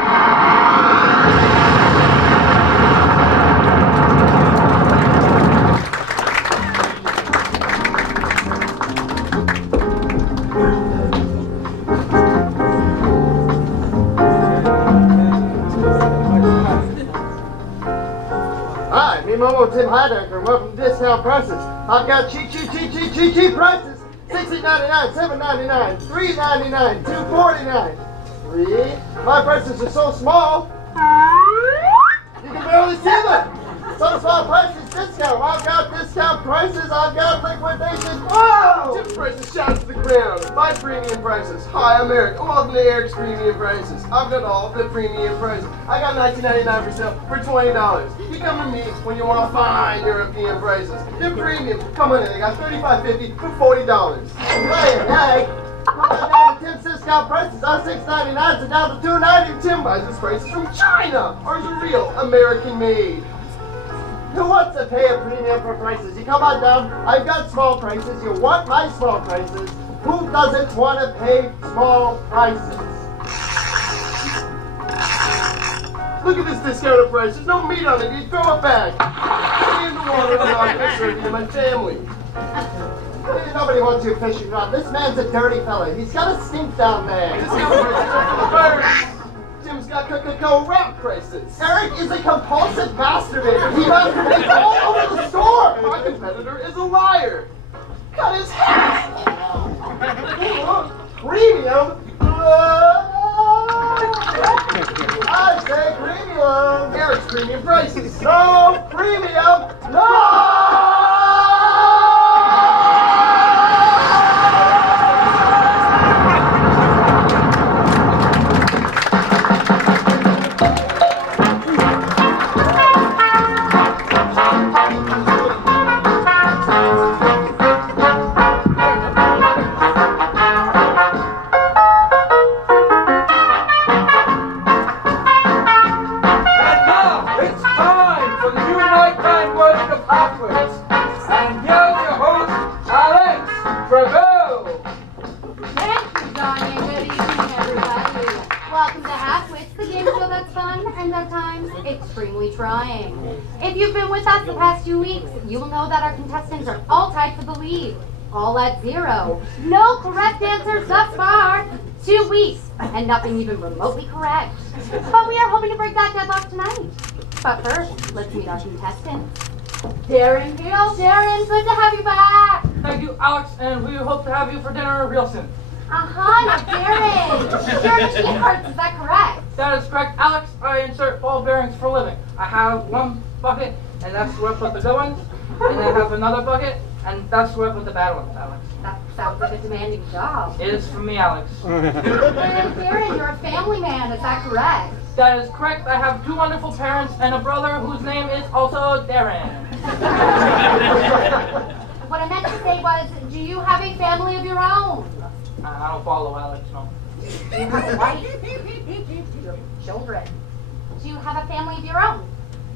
Hi, me Momo Tim Heidecker. Welcome to Discount Prices. I've got cheap prices. $16.99, $7.99, $3.99, $2.49. My prices are so small, you can barely see them. Some small prices discount. I've got discount prices. I've got liquidation. Whoa! Tip prices shot to the ground. My premium prices. Hi, I'm Eric. Welcome to Eric's premium prices. I've got all the premium prices. I got $19.99 for sale for $20. You come to me when you want to find European prices. They're premium. Come on in. I got $35.50 for $40. Hey, come on down to Tim's discount prices. Our $6.99s are down to $2.90. Tim buys his prices from China. Ours are real, American made. Who wants to pay a premium for prices? You come on down. I've got small prices. You want my small prices. Who doesn't want to pay small prices? Look at this discounted price. There's no meat on it. You throw it back. Put me in the water and I'm not going to serve you to my family. Nobody wants you fishing rod. This man's a dirty fella. He's got a stink down there. Discounted prices are for the birds. Tim's got cocoa wrap prices. Eric is a compulsive masturbator. He masturbates all over the store. My competitor is a liar. Cut his head. Premium? I say premium. Eric's premium prices. No premium. No! trying. If you've been with us the past 2 weeks, you'll know that our contestants are all tied for the lead. All at 0. No correct answers thus far. 2 weeks, and nothing even remotely correct. But we are hoping to break that deadlock tonight. But first, let's meet our contestants. Darren Peel. Darren, good to have you back. Thank you, Alex, and we hope to have you for dinner real soon. Now Darren. You're a sweetheart, is that correct? That is correct, Alex. I insert ball bearings for a living. I have one bucket, and that's where I put the good ones. And I have another bucket, and that's where I put the bad ones, Alex. That sounds like a demanding job. It is for me, Alex. Darren, you're a family man, is that correct? That is correct. I have 2 wonderful parents and a brother whose name is also Darren. What I meant to say was, do you have a family of your own? I don't follow, Alex, no. Do you have a wife? Your children? Do you have a family of your own?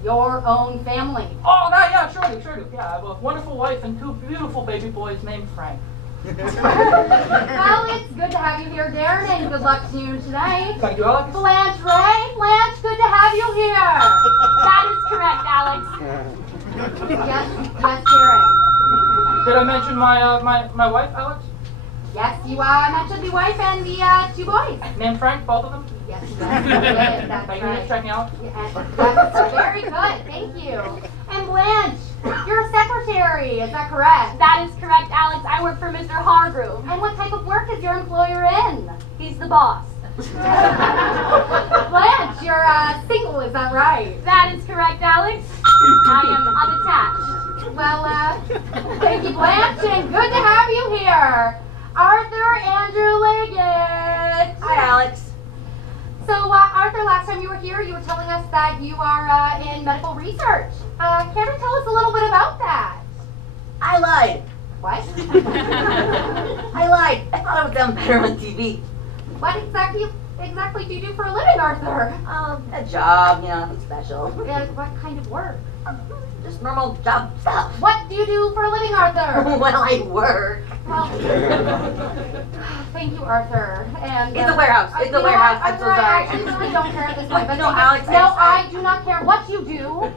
Your own family? Oh, yeah, sure do. Yeah, I have a wonderful wife and 2 beautiful baby boys named Frank. Well, it's good to have you here, Darren, and good luck to you today. Thank you, Alex. Blanche Ray, Blanche, good to have you here. That is correct, Alex. Yes, Darren. Did I mention my wife, Alex? Yes, you mentioned the wife and the 2 boys. Named Frank, both of them? Yes, you did. That's Thank you right. for checking out. That's very good, thank you. And Blanche, you're a secretary, is that correct? That is correct, Alex. I work for Mr. Hargrove. And what type of work is your employer in? He's the boss. Blanche, you're single, is that right? That is correct, Alex. I am unattached. Well, thank you, Blanche, and good to have you here. Arthur Andrew Liggett. Hi, Alex. So, Arthur, last time you were here, you were telling us that you are in medical research. Care to tell us a little bit about that? I lied. What? I lied. I thought I was done better on TV. What exactly do you do for a living, Arthur? A job, nothing special. What kind of work? Just normal job stuff. What do you do for a living, Arthur? Well, I work. Well, thank you, Arthur. And It's a warehouse. It's a warehouse. I'm so sorry. I actually really don't care at this point. But No, Alex, I do not care what you do.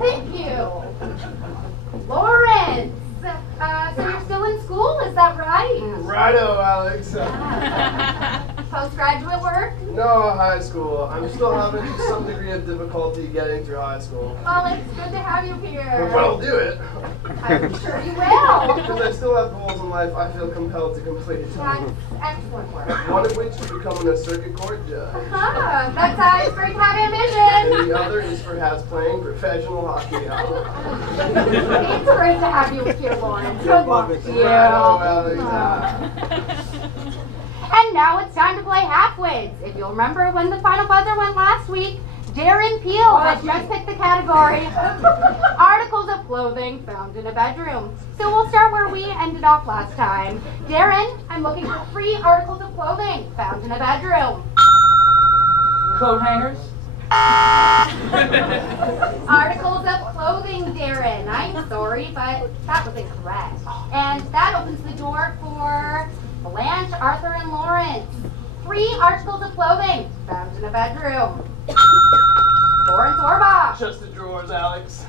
Thank you. Lawrence. So you're still in school, is that right? Righto, Alex. Postgraduate work? No, high school. I'm still having some degree of difficulty getting through high school. Well, it's good to have you here. But I'll do it. I'm sure you will. Because I still have goals in life I feel compelled to complete. That's excellent work. One of which is becoming a circuit court judge. That's it's great to have And ambition. the other is perhaps playing professional hockey. It's great to have you here, Lawrence. Good luck to you. Righto, Alex. And now it's time to play halfways. If you'll remember when the final buzzer went last week, Darren Peel has just picked the category articles of clothing found in a bedroom. So we'll start where we ended off last time. Darren, I'm looking for 3 articles of clothing found in a bedroom. Coat hangers. Articles of clothing, Darren. I'm sorry, but that was incorrect. And that opens the door for Blanche, Arthur, and Lawrence. 3 articles of clothing found in a bedroom. Lawrence Orbach. Just the drawers, Alex.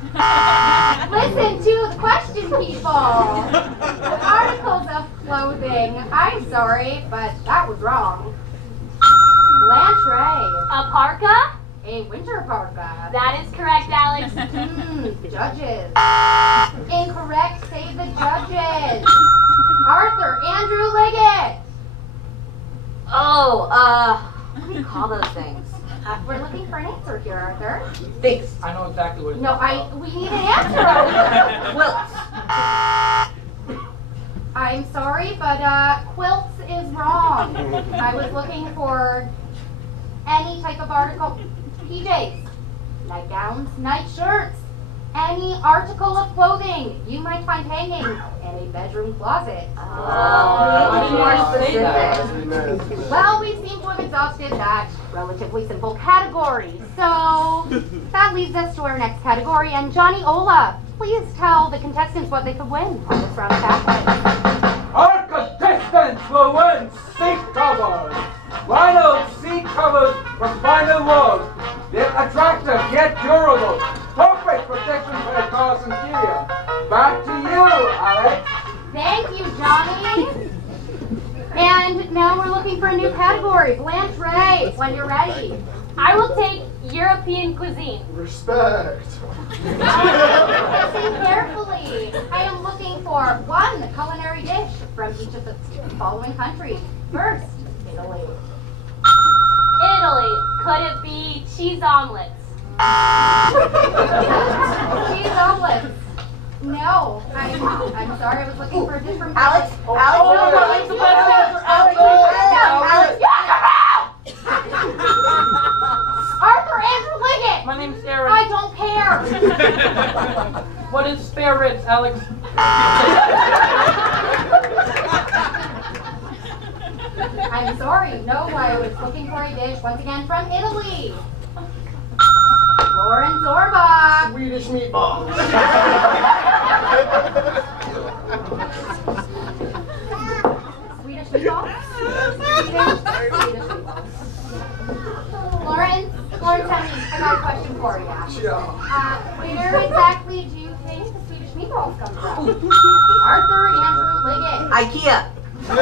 Listen to the question, people. Articles of clothing. I'm sorry, but that was wrong. Blanche Ray. A parka? A winter parka. That is correct, Alex. Judges. Incorrect, say the judges. Arthur Andrew Liggett. What do you call those things? We're looking for an answer here, Arthur. Thanks. I know exactly what it's No, about. we need an answer, Arthur. Quilts. I'm sorry, but quilts is wrong. I was looking for any type of article. PJs, nightgowns, nightshirts, any article of clothing you might find hanging in a bedroom closet. More specific. Well, we seem to have exhausted that relatively simple category. So that leads us to our next category. And Johnny Ola, please tell the contestants what they could win on this round of Halfway. Our contestants will win seat covers. Vinyl seat covers from Vinyl World. They're attractive yet durable. looking for a new category. Blanche Ray, when you're ready. I will take European cuisine. Respect. Listen carefully. I am looking for one culinary dish from each of the following countries. First, Italy. Italy. Could it be cheese omelets? Cheese omelets. No, I'm sorry. I was looking for a dish from Alex? Oh, Alex? the best answer. Alex. Arthur Andrew Liggett. My name's Aaron. I don't care. What is spare ribs, Alex? I'm sorry. No, I was looking for a dish once again from Italy. Lauren Zorba. Swedish meatballs. Swedish meatballs? Swedish meatballs. Lauren, tell me, I got a question for you. Where exactly do you think the Swedish meatballs come from? Arthur Andrew Liggett. IKEA. Did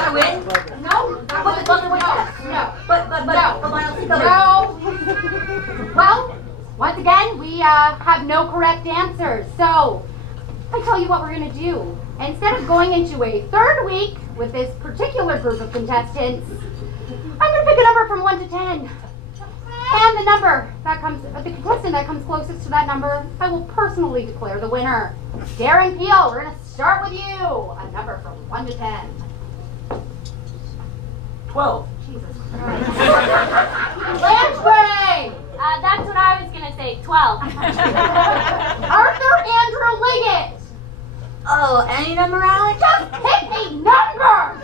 I win? No, that was no. But No. why don't you go? No. Well, once again, we have no correct answers. So, I tell you what we're going to do. Instead of going into a third week with this particular group of contestants, I'm going to pick a number from 1 to 10. And the number that comes, the contestant that comes closest to that number, I will personally declare the winner. Darren Peel, we're going to start with you. A number from 1 to 10. 12. Jesus Christ. Blanche Ray! That's what I was going to say, 12. Arthur Andrew Liggett! Oh, any number, Alex? Just pick a number!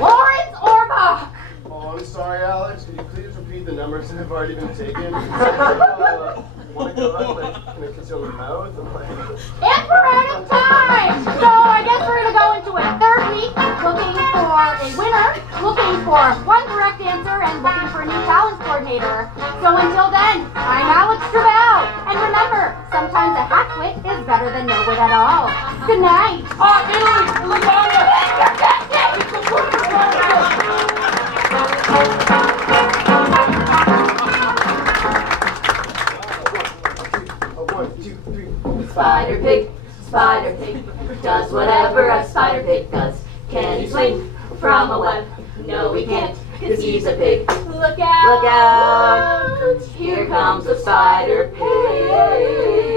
Lawrence Orbach! Oh, I'm sorry, Alex. Could you please repeat the numbers that have already been taken? Want to go up? Like, can I kiss you on the mouth? And we're out of time! So I guess we're going to go into a third week looking for a winner, looking for one correct answer, and looking for a new challenge coordinator. So until then, I'm Alex Travell. And remember, sometimes a half-wit is better than no wit at all. Good night. Italy! Spider pig, does whatever a spider pig does. Can he swing from a web? No, he can't, 'cause he's a pig. Look out! Look out! Here comes a spider pig.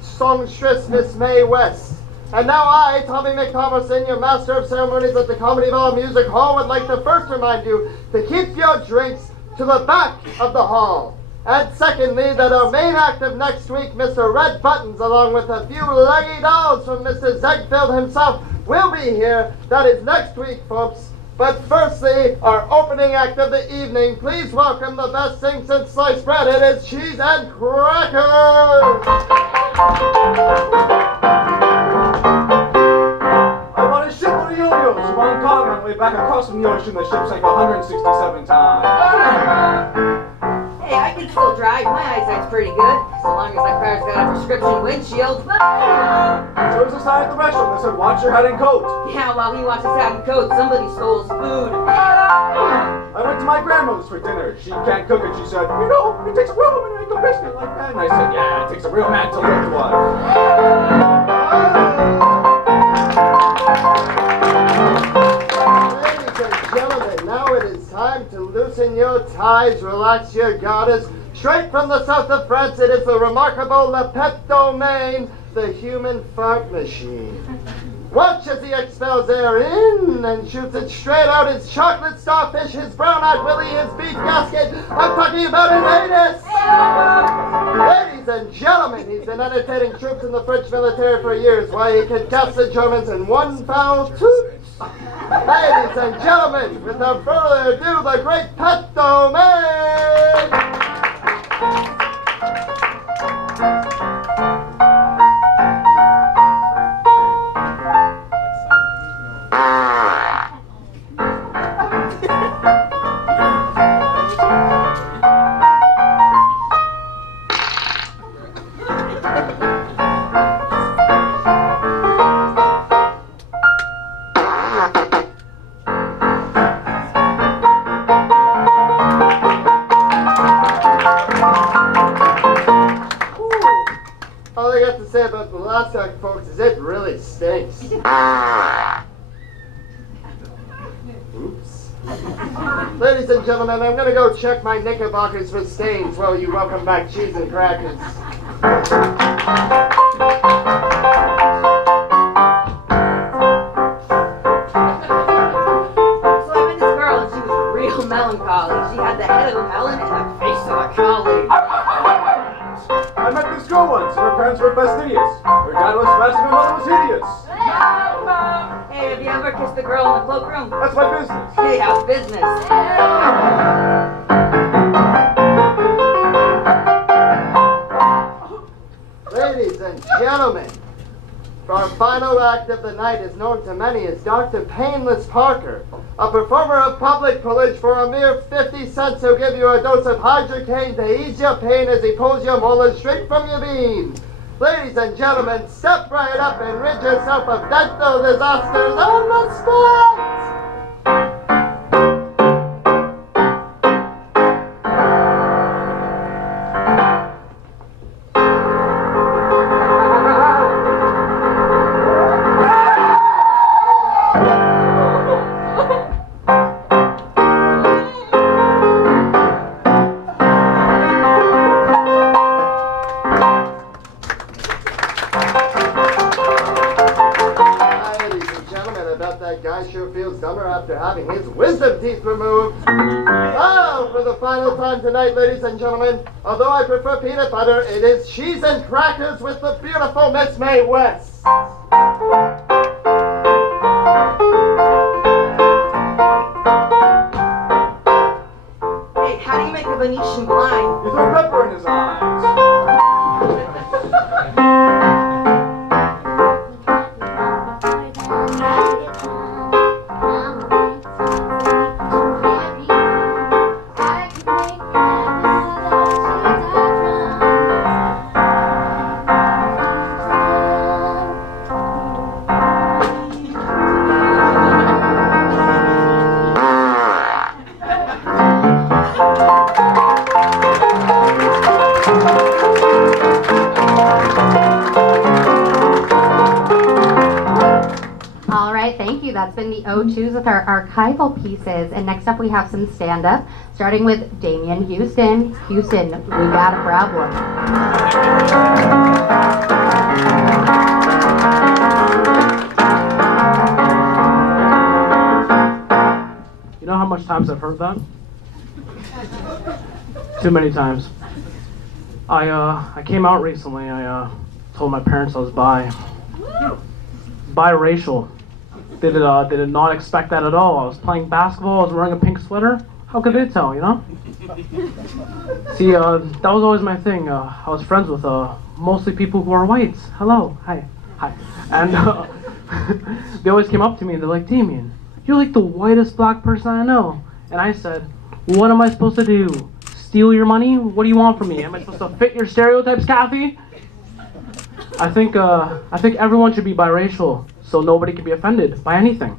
Songstress Miss Mae West. And now I, Tommy McThomason, your master of ceremonies at the Comedy Ball Music Hall, would like to first remind you to keep your drinks to the back of the hall. And secondly, that our main act of next week, Mr. Red Buttons, along with a few leggy dolls from Mr. Zegfield himself, will be here. That is next week, folks. But firstly, our opening act of the evening, please welcome the best thing since sliced bread. It is cheese and crackers! I want a shipload of yo-yos from Hong Kong on the way back across from the ocean. The ship sank 167 times. Hey, I can still drive. My eyesight's pretty good. So long as that car's got a prescription windshield. There was a sign at the restaurant that said, "Watch your hat and coat." Yeah, while he watches hat and coat, somebody stole his food. I went to my grandmother's for dinner. She can't cook it. She said, "You know, it takes a real woman to make a biscuit like that." And I said, "Yeah, it takes a real man to lift one." Ladies and gentlemen, now it is time to loosen your ties, relax your garters. Straight from the south of France, it is the remarkable Le Pet Domaine. the human fart machine. Watch as he expels air in and shoots it straight out his chocolate starfish, his brown-eyed willy, his beef gasket. I'm talking about an anus! Ladies and gentlemen, he's been entertaining troops in the French military for years. Why, he can cast the Germans in one foul swoop. Ladies and gentlemen, without further ado, the great Pat Domain! All I got to say about the last act, folks, is it really stinks. Oops. Ladies and gentlemen, I'm gonna go check my knickerbockers for stains while you welcome back cheese and crackers. So I met this girl and she was real melancholy. She had the head of a melon and the face of a collie. I met this girl once, and her parents were fastidious. Her dad was fast and her mother was hideous. Hey, have you ever kissed a girl in the cloakroom? That's my business. Hey, how's business? Ladies and gentlemen, our final act of the night is known to many as Dr. Painless Parker, a performer of public pillage for a mere 50 cents who'll give you a dose of hydrocaine to ease your pain as he pulls your molars straight from your bean. Ladies and gentlemen, step right up and rid yourself of dental disasters on the spot! After having his wisdom teeth removed. Oh, for the final time tonight, ladies and gentlemen, although I prefer peanut butter, it is cheese and crackers with the beautiful Miss Mae West. Hey, how do you make a Venetian blind? You throw pepper in his eyes. That's been the O2s with our archival pieces. And next up we have some stand-up, starting with Damian Houston. Houston, we got a problem. You know how much times I've heard that? Too many times. I came out recently. I told my parents I was biracial. They did not expect that at all. I was playing basketball, I was wearing a pink sweater. How could they tell, you know? See, that was always my thing. I was friends with mostly people who are whites. Hello, hi. And they always came up to me and they're like, Damien, you're like the whitest black person I know. And I said, what am I supposed to do? Steal your money? What do you want from me? Am I supposed to fit your stereotypes, Kathy? I think everyone should be biracial, so nobody can be offended by anything.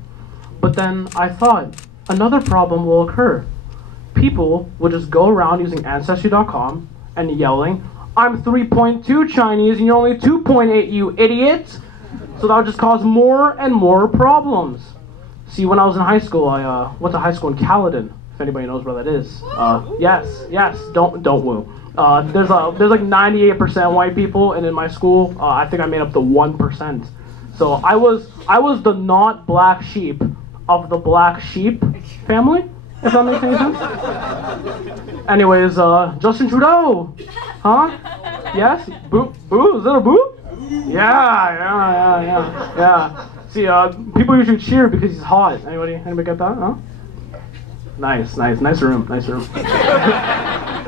But then I thought, another problem will occur. People will just go around using Ancestry.com and yelling, I'm 3.2 Chinese and you're only 2.8, you idiot! So that would just cause more and more problems. See, when I was in high school, I went to high school in Caledon, if anybody knows where that is. Yes, don't woo. There's like 98% white people, and in my school, I think I made up the 1%. So I was the not black sheep of the black sheep family, if that makes any sense. Anyways, Justin Trudeau, huh? Yes? Boo? Is that a boo? Yeah. See, people usually cheer because he's hot. Anybody get that? Huh? Nice room.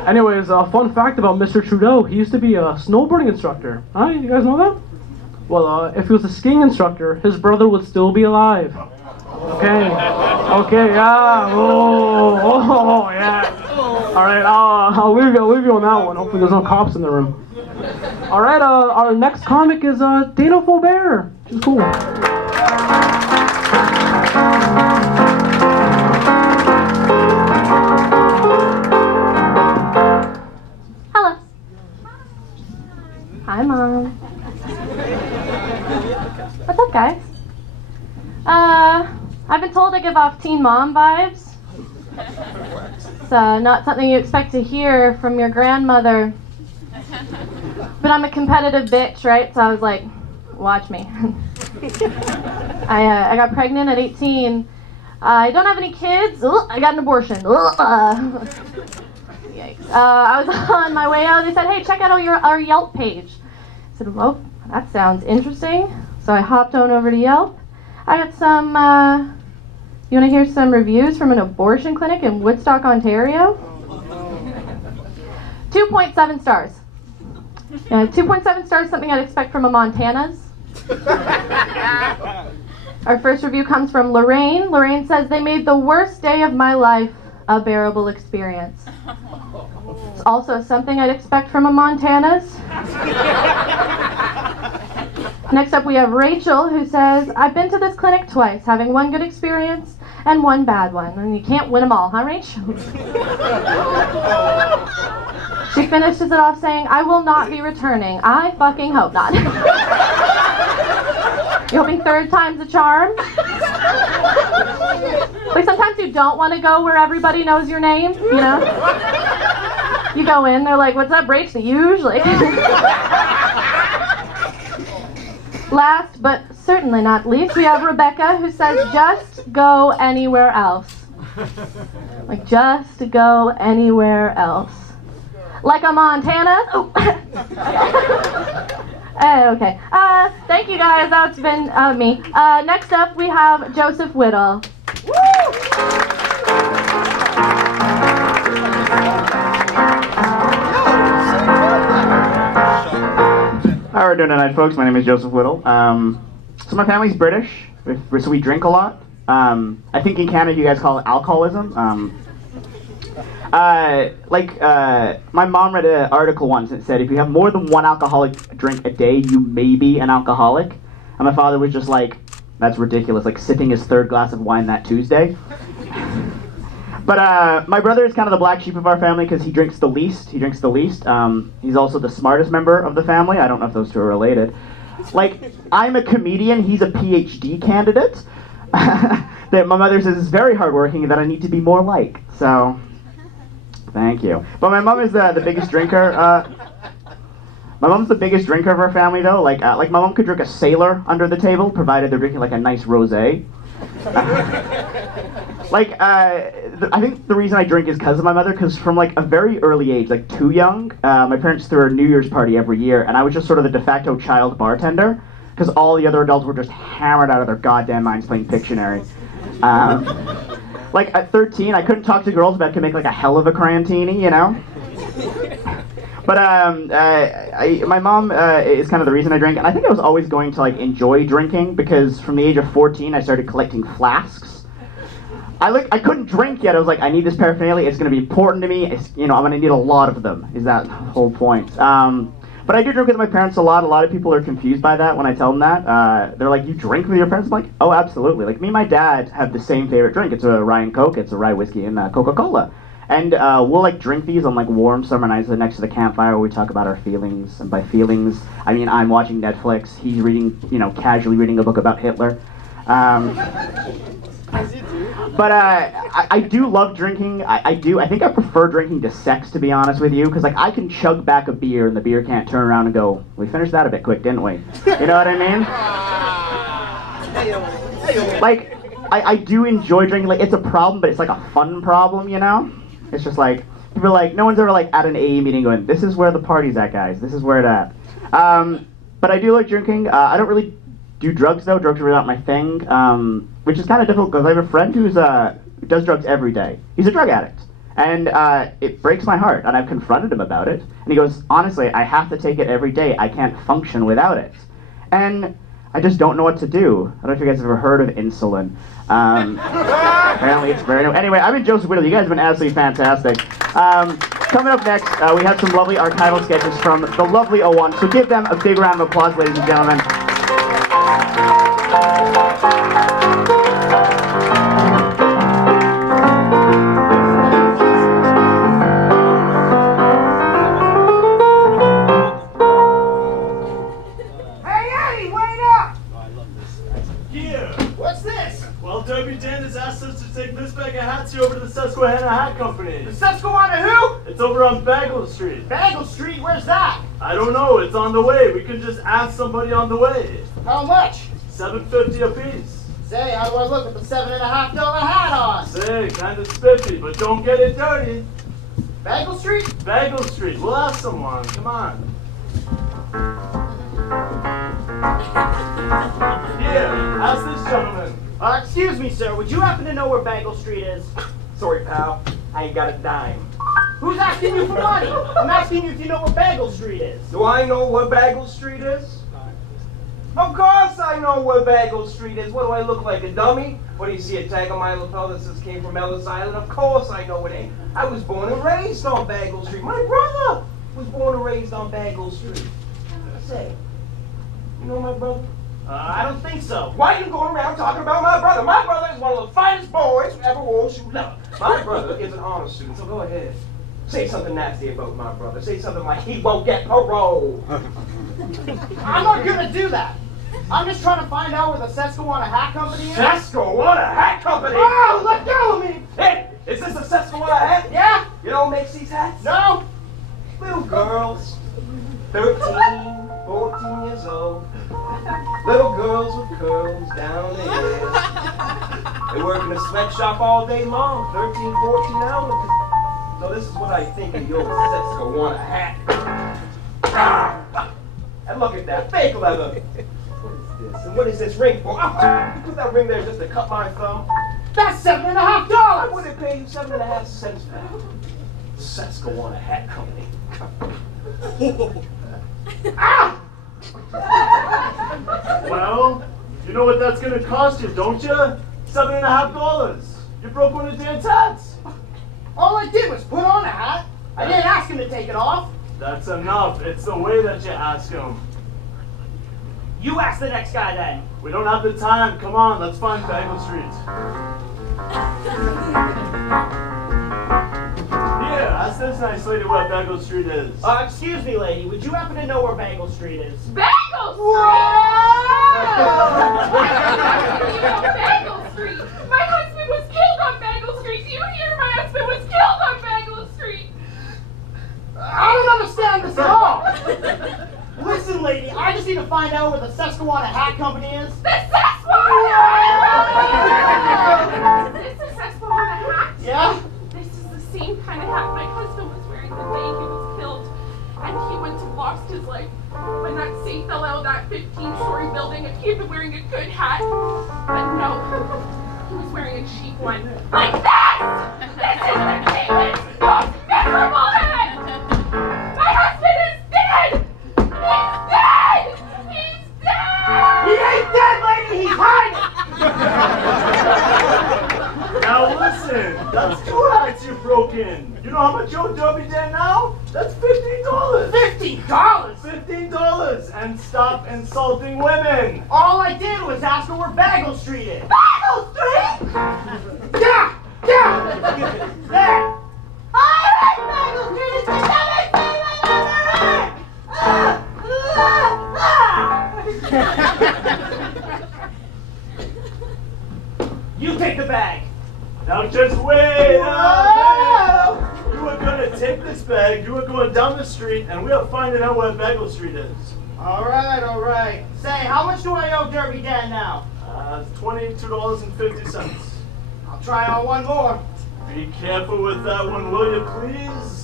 Anyways, fun fact about Mr. Trudeau, he used to be a snowboarding instructor. Huh? You guys know that? Well, if he was a skiing instructor, his brother would still be alive. Okay, yeah. Oh, yeah. All right, I'll leave you on that one. Hopefully there's no cops in the room. All right, our next comic is Dana Faubert, which is cool. Hello. Hi, Mom. What's up, guys? I've been told I give off teen mom vibes. It's not something you expect to hear from your grandmother. But I'm a competitive bitch, right? So I was like, watch me. I got pregnant at 18. I don't have any kids. I got an abortion. Yikes. I was on my way out. They said, hey, check out our Yelp page. I said, well, that sounds interesting. So I hopped on over to Yelp. I got some, you want to hear some reviews from an abortion clinic in Woodstock, Ontario? 2.7 stars. 2.7 stars, something I'd expect from a Montana's. Our first review comes from Lorraine. Lorraine says, they made the worst day of my life a bearable experience. It's also something I'd expect from a Montana's. Next up we have Rachel, who says, I've been to this clinic twice, having one good experience and one bad one. And you can't win them all, huh, Rachel? She finishes it off saying, I will not be returning. I fucking hope not. You hoping third time's a charm? Like sometimes you don't want to go where everybody knows your name, you know? You go in, they're like, what's up, Rachel? Usually. Last but certainly not least, we have Rebecca, who says, just go anywhere else. Like, just go anywhere else. Like a Montana? Oh. Okay. Thank you guys. That's been me. Next up, we have Joseph Whittle. How are we doing tonight, folks? My name is Joseph Whittle. So my family's British, so we drink a lot. I think in Canada you guys call it alcoholism. My mom read an article once that said if you have more than one alcoholic drink a day, you may be an alcoholic. And my father was just like, that's ridiculous, like sipping his third glass of wine that Tuesday. But my brother is kind of the black sheep of our family because he drinks the least. He's also the smartest member of the family. I don't know if those two are related. Like, I'm a comedian, he's a PhD candidate. That my mother says is very hardworking that I need to be more like. So, thank you. But my mom is the biggest drinker. My mom's the biggest drinker of our family, though. Like my mom could drink a sailor under the table, provided they're drinking like a nice rosé. I think the reason I drink is because of my mother, because from like a very early age, like too young, my parents threw a New Year's party every year, and I was just sort of the de facto child bartender, because all the other adults were just hammered out of their goddamn minds playing Pictionary. Like at 13, I couldn't talk to girls, but I could make like a hell of a crayantini, you know? But my mom is kind of the reason I drink, and I think I was always going to like enjoy drinking, because from the age of 14, I started collecting flasks. I couldn't drink yet. I was like, I need this paraphernalia. It's going to be important to me. I'm going to need a lot of them. Is that the whole point? But I do drink with my parents a lot. A lot of people are confused by that when I tell them that. They're like, you drink with your parents? I'm like, oh, absolutely. Like, me and my dad have the same favorite drink. It's a rye and Coke. It's a rye whiskey and Coca-Cola. And we'll like drink these on like warm summer nights next to the campfire where we talk about our feelings. And by feelings, I mean I'm watching Netflix. He's reading, casually reading a book about Hitler. But I do love drinking. I do. I think I prefer drinking to sex, to be honest with you, because like I can chug back a beer and the beer can't turn around and go, "We finished that a bit quick, didn't we?" You know what I mean? Like I do enjoy drinking. Like it's a problem, but it's like a fun problem, you know? It's just like people are like, no one's ever like at an AA meeting going, "This is where the party's at, guys. This is where it at." But I do like drinking. I don't really do drugs though. Drugs are really not my thing, which is kind of difficult because I have a friend who does drugs every day. He's a drug addict, and it breaks my heart. And I've confronted him about it, and he goes, "Honestly, I have to take it every day. I can't function without it." And I just don't know what to do. I don't know if you guys have ever heard of insulin. Apparently it's very new. Anyway, I've been Joseph Whittle. You guys have been absolutely fantastic. Coming up next, we have some lovely archival sketches from the lovely O1. So give them a big round of applause, ladies and gentlemen. Over to the Susquehanna Hat Company. The Susquehanna who? It's over on Bagel Street. Bagel Street? Where's that? I don't know. It's on the way. We can just ask somebody on the way. How much? $7.50 a piece. Say, how do I look with the $7.50 hat on? Say, kind of spiffy, but don't get it dirty. Bagel Street? Bagel Street. We'll ask someone. Come on. Here, ask this gentleman. Excuse me, sir. Would you happen to know where Bagel Street is? Sorry, pal. I ain't got a dime. Who's asking you for money? I'm asking you if you know where Bagel Street is. Do I know where Bagel Street is? Of course I know where Bagel Street is. What do I look like, a dummy? What do you see, a tag on my lapel that says came from Ellis Island? Of course I know it ain't. I was born and raised on Bagel Street. My brother was born and raised on Bagel Street. Say, you know my brother? I don't think so. Why are you going around talking about my brother? My brother is one of the finest boys who ever wore shoe leather. My brother is an honor student, so go ahead. Say something nasty about my brother. Say something like he won't get parole. I'm not gonna do that. I'm just trying to find out where the Susquehanna Hat Company is. Susquehanna Hat Company? Oh, let go of me! Hey, is this a Susquehanna hat? Yeah. You don't make these hats? No. Little girls, 13, 14 years old. Little girls with curls down their ears. They work in a sweatshop all day long, 13, 14 hours. So this is what I think of your Susquehanna hat. And look at that, fake leather. What is this? And what is this ring for? You put that ring there just to cut my thumb? That's $7.50. I wouldn't pay you 7.5 cents for that. Susquehanna Hat Company. Ah! Well, you know what that's gonna cost you, don't you? $7.50. You broke one of Dan's hats. All I did was put on a hat. I didn't ask him to take it off. That's enough. It's the way that you ask him. You ask the next guy then. We don't have the time. Come on, let's find Bagel Street. Here, ask this nice lady where Bagel Street is. Excuse me, lady. Would you happen to know where Bagel Street is? Bagel Street! Bagel Street! My husband was killed on Bagel Street! Do you hear? My husband was killed on Bagel Street! I don't understand this at all. Listen, lady, I just need to find out where the Susquehanna Hat Company is. The Susquehanna! Is this the Susquehanna hat? Yeah? This is the same kind of hat my husband was wearing the day he was killed. And he went to lost his life when that safe fell out of that 15-story building and he had been wearing a good hat. But no, he was wearing a cheap one. Like this! This is the cheapest, most miserable hat! My husband is dead! He's dead! He's dead! He ain't dead, lady! He's hiding! Now listen, that's 2 hats you've broken. You know how much you owe Derby Dan now? That's $15. $15? $15! And stop insulting women. All I did was ask her where Bagel Street is. Bagel Street! Yeah! Yeah! There! I like Bagel Street! It's the dumbest thing I've ever heard! You take the bag. Now just wait a minute. You are gonna take this bag, you are going down the street, and we are finding out where Bagel Street is. All right. Say, how much do I owe Derby Dan now? $22.50. I'll try on one more. Be careful with that one, will you please?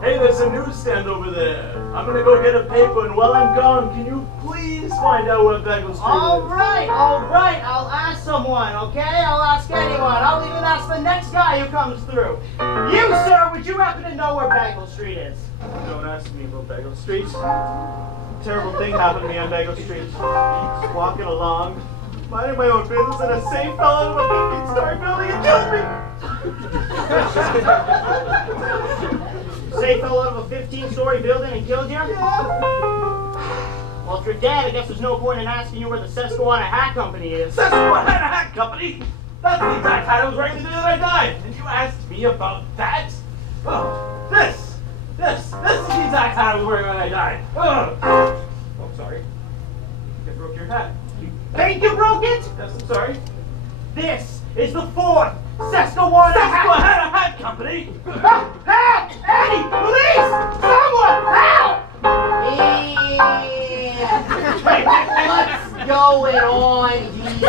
Hey, there's a newsstand over there. I'm gonna go get a paper, and while I'm gone, can you please find out where Bagel Street All is? right. I'll ask someone, okay? I'll ask anyone. I'll even ask the next guy who comes through. You, sir, would you happen to know where Bagel Street is? Don't ask me about Bagel Street. Terrible thing happened to me on Bagel Street. Just walking along, minding my own business, and a safe fell out of a 15-story building and killed me. Say fell out of a 15-story building and killed you? Yeah. Well, if you're dead, I guess there's no point in asking you where the Susquehanna Hat Company is. Susquehanna Hat Company? That's the exact hat I was wearing the day that I died. And you asked me about that? Oh, this is the exact hat I was wearing when I died. Oh, sorry. I broke your hat. You think you broke it? Yes, I'm sorry. This is the fourth Susquehanna Hat Company. Help! Eddie! Police! Someone! Help! What's going on here?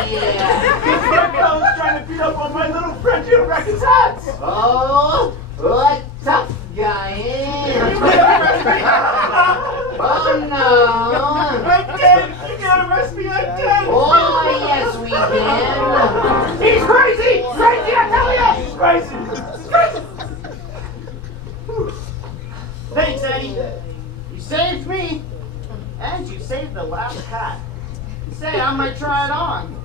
This guy was trying to beat up on my little friend here to wreck his hats. Oh, what tough guy, eh? Oh no! I'm dead! You can't arrest me, I'm dead! Oh yes, we can! He's crazy! Crazy, I tell you! He's crazy! Thanks, Eddie. You saved me, and you saved the last hat. Say, I might try it on.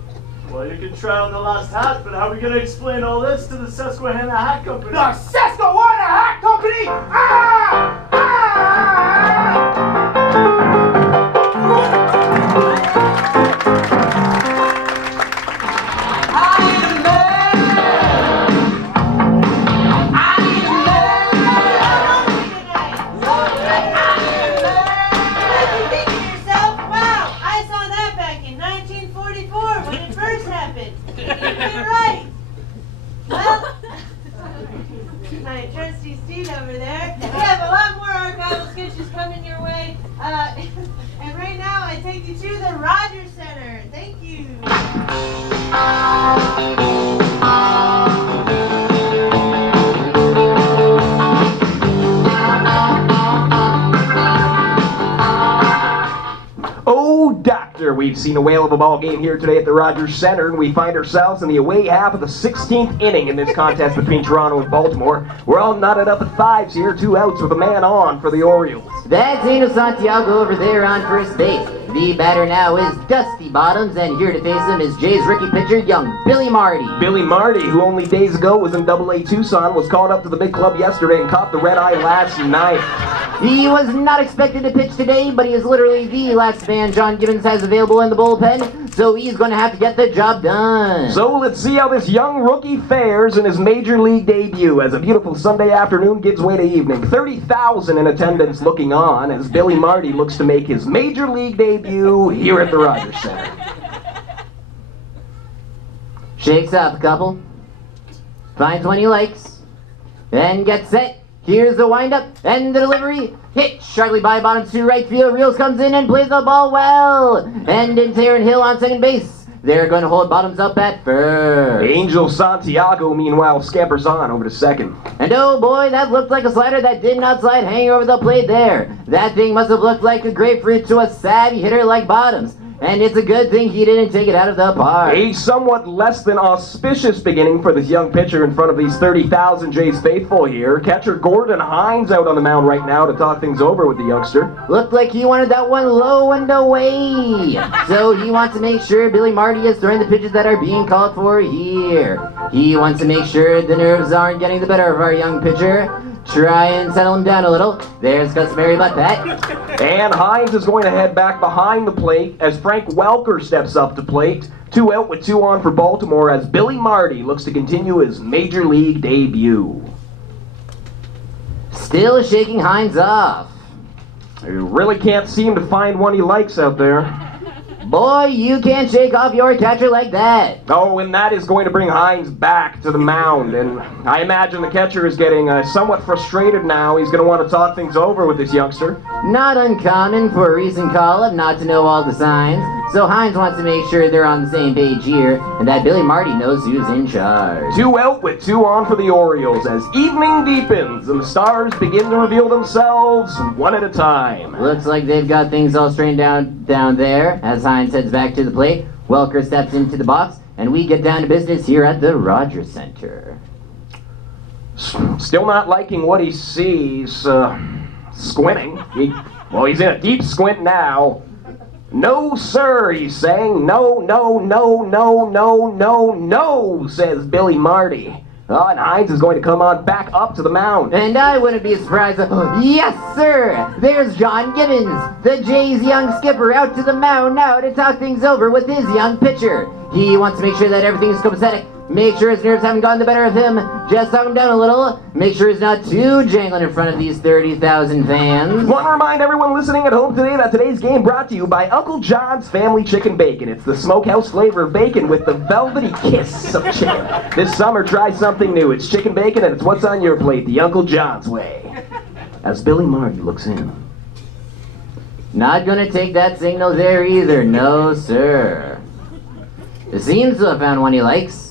Well, you can try on the last hat, but how are we going to explain all this to the Susquehanna Hat Company? The Susquehanna Hat Company! My trusty Steve over there. We have a lot more archival sketches coming your way. And right now I take you to the Rogers Center. Thank you. Oh, Doctor, we've seen a whale of a ball game here today at the Rogers Center, and we find ourselves in the away half of the 16th inning in this contest between Toronto and Baltimore. We're all knotted up at fives here, 2 outs with a man on for the Orioles. That's Angel Santiago over there on first base. The batter now is Dusty Bottoms, and here to face him is Jay's rookie pitcher, young Billy Marty. Billy Marty, who only days ago was in Double-A Tucson, was called up to the big club yesterday and caught the red eye last night. He was not expected to pitch today, but he is literally the last man John Gibbons has available in the bullpen, so he's going to have to get the job done. So let's see how this young rookie fares in his major league debut as a beautiful Sunday afternoon gives way to evening. 30,000 in attendance looking on as Billy Marty looks to make his major league debut here at the Rogers Center. Shakes up a couple, finds one he likes, then gets set. Here's the windup and the delivery. Hit sharply by Bottoms to right field. Reels comes in and plays the ball well. And in Taryn Hill on second base. They're going to hold Bottoms up at first. Angel Santiago, meanwhile, scampers on over to second. And oh boy, that looked like a slider that did not slide hanging over the plate there. That thing must have looked like a grapefruit to a savvy hitter like Bottoms. And it's a good thing he didn't take it out of the park. A somewhat less than auspicious beginning for this young pitcher in front of these 30,000 Jays faithful here. Catcher Gordon Hines out on the mound right now to talk things over with the youngster. Looked like he wanted that one low and away. So he wants to make sure Billy Marty is throwing the pitches that are being called for here. He wants to make sure the nerves aren't getting the better of our young pitcher. Try and settle him down a little. There's customary butt pat. And Hines is going to head back behind the plate as Frank Welker steps up to plate. 2 out with 2 on for Baltimore as Billy Marty looks to continue his major league debut. Still shaking Hines off. He really can't seem to find one he likes out there. Boy, you can't shake off your catcher like that. Oh, and that is going to bring Hines back to the mound. And I imagine the catcher is getting somewhat frustrated now. He's going to want to talk things over with this youngster. Not uncommon for a recent call-up not to know all the signs. So Hines wants to make sure they're on the same page here, and that Billy Marty knows who's in charge. 2 out with 2 on for the Orioles as evening deepens and the stars begin to reveal themselves one at a time. Looks like they've got things all straightened down there. As Hines heads back to the plate, Welker steps into the box, and we get down to business here at the Rogers Center. Still not liking what he sees. Squinting. He's in a deep squint now. No, sir, he's saying. No, no, no, no, no, no, no, says Billy Marty. Oh, and Hines is going to come on back up to the mound. And I wouldn't be surprised. Yes, sir! There's John Gibbons, the Jays' young skipper, out to the mound now to talk things over with his young pitcher. He wants to make sure that everything's copacetic. Make sure his nerves haven't gotten the better of him. Just talk him down a little. Make sure he's not too jangling in front of these 30,000 fans. Want to remind everyone listening at home today that today's game brought to you by Uncle John's Family Chicken Bacon. It's the smokehouse flavor of bacon with the velvety kiss of chicken. This summer, try something new. It's chicken bacon and it's what's on your plate, the Uncle John's way. As Billy Marty looks in. Not gonna take that signal there either, no sir. It seems to have found one he likes.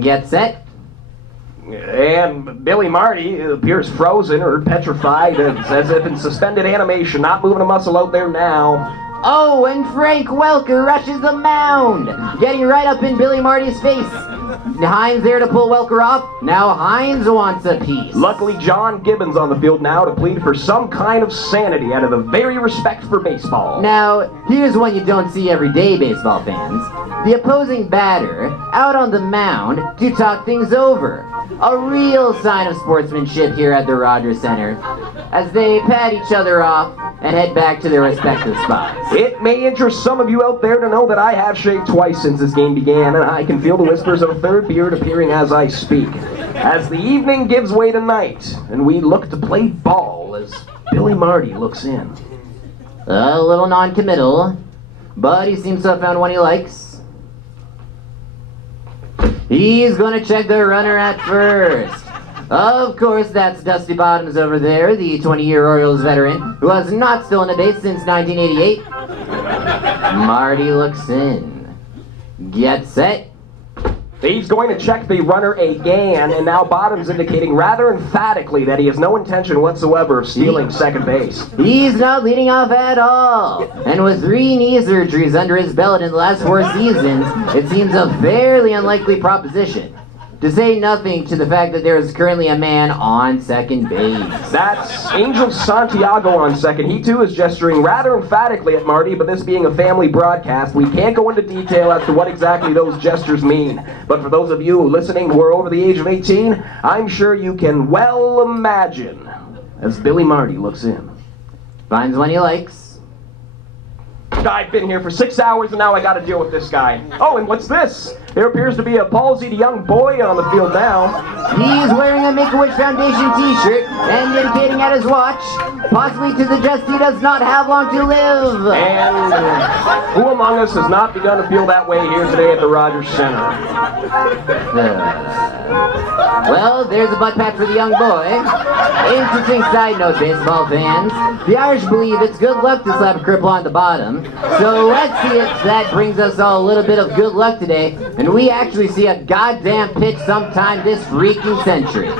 Get set. And Billy Marty appears frozen or petrified, as if in suspended animation, not moving a muscle out there now. Oh, and Frank Welker rushes the mound, getting right up in Billy Marty's face. Hines there to pull Welker off. Now Hines wants a piece. Luckily, John Gibbons on the field now to plead for some kind of sanity out of the very respect for baseball. Now, here's one you don't see every day, baseball fans. The opposing batter out on the mound to talk things over. A real sign of sportsmanship here at the Rogers Center as they pat each other off and head back to their respective spots. It may interest some of you out there to know that I have shaved twice since this game began, and I can feel the whispers of a third beard appearing as I speak. As the evening gives way to night, and we look to play ball as Billy Marty looks in. A little non-committal, but he seems to have found one he likes. He's gonna check the runner at first. Of course, that's Dusty Bottoms over there, the 20-year Orioles veteran, who has not stolen a base since 1988. Marty looks in. Get set. He's going to check the runner again, and now Bottoms indicating rather emphatically that he has no intention whatsoever of stealing second base. He's not leading off at all. And with 3 knee surgeries under his belt in the last 4 seasons, it seems a fairly unlikely proposition. To say nothing to the fact that there is currently a man on second base. That's Angel Santiago on second. He too is gesturing rather emphatically at Marty, but this being a family broadcast, we can't go into detail as to what exactly those gestures mean. But for those of you listening who are over the age of 18, I'm sure you can well imagine as Billy Marty looks in. Finds one he likes. I've been here for 6 hours and now I gotta deal with this guy. Oh, and what's this? There appears to be a palsied young boy on the field now. He's wearing a Make-A-Wish Foundation t-shirt and indicating at his watch, possibly to suggest he does not have long to live. And who among us has not begun to feel that way here today at the Rogers Center? Well, there's a butt pat for the young boy. Interesting side note, baseball fans. The Irish believe it's good luck to slap a cripple on the bottom. So let's see if that brings us all a little bit of good luck today, and we actually see a goddamn pitch sometime this freaking century.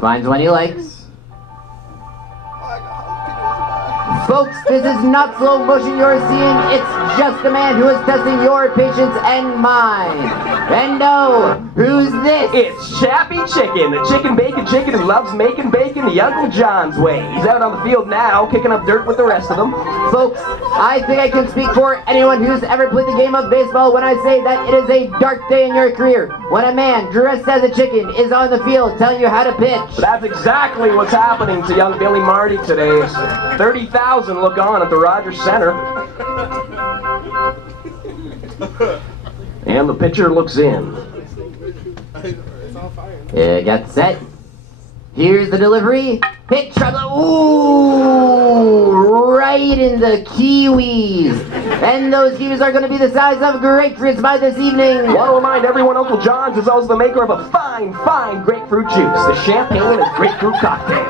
Finds one he likes. Folks, this is not slow motion you're seeing, it's just a man who is testing your patience and mine. And no, who's this? It's Chappy Chicken, the chicken bacon chicken who loves making bacon the Uncle John's way. He's out on the field now, kicking up dirt with the rest of them. Folks, I think I can speak for anyone who's ever played the game of baseball when I say that it is a dark day in your career when a man dressed as a chicken is on the field telling you how to pitch. That's exactly what's happening to young Billy Marty today. 30,000 look on at the Rogers Center. And the pitcher looks in. Get set. Here's the delivery. Hit trouble. Ooh, right in the kiwis. And those kiwis are going to be the size of grapefruits by this evening. Want to remind everyone Uncle John's is also the maker of a fine, fine grapefruit juice, the champagne and grapefruit cocktail.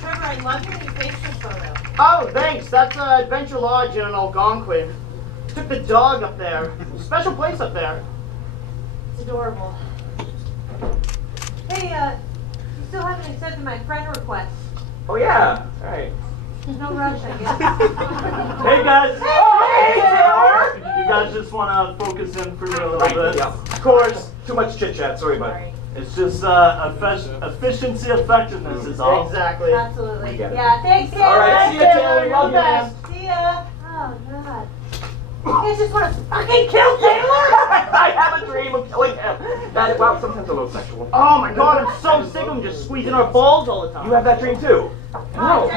Trevor, I love your new Facebook photo. Oh, thanks. That's Adventure Lodge in Algonquin. Took the dog up there. Special place up there. It's adorable. Hey, you still haven't accepted my friend request. Oh yeah, all right. There's no rush, I guess. Hey guys! Hey, Taylor! You guys just want to focus in for me a little bit? Yeah, of course. Too much chit chat. Sorry, bud. It's just efficiency, effectiveness is all. Exactly. Absolutely. We get it. Yeah, thanks, Taylor. All right, see you, Taylor. You're Love the you, man. best. See ya. Oh, God. You guys just want to fucking kill Taylor? I have a dream of killing him. That, well, sometimes a little sexual. Oh my god, I'm so sick of him just squeezing our balls all the time. You have that dream too? Oh,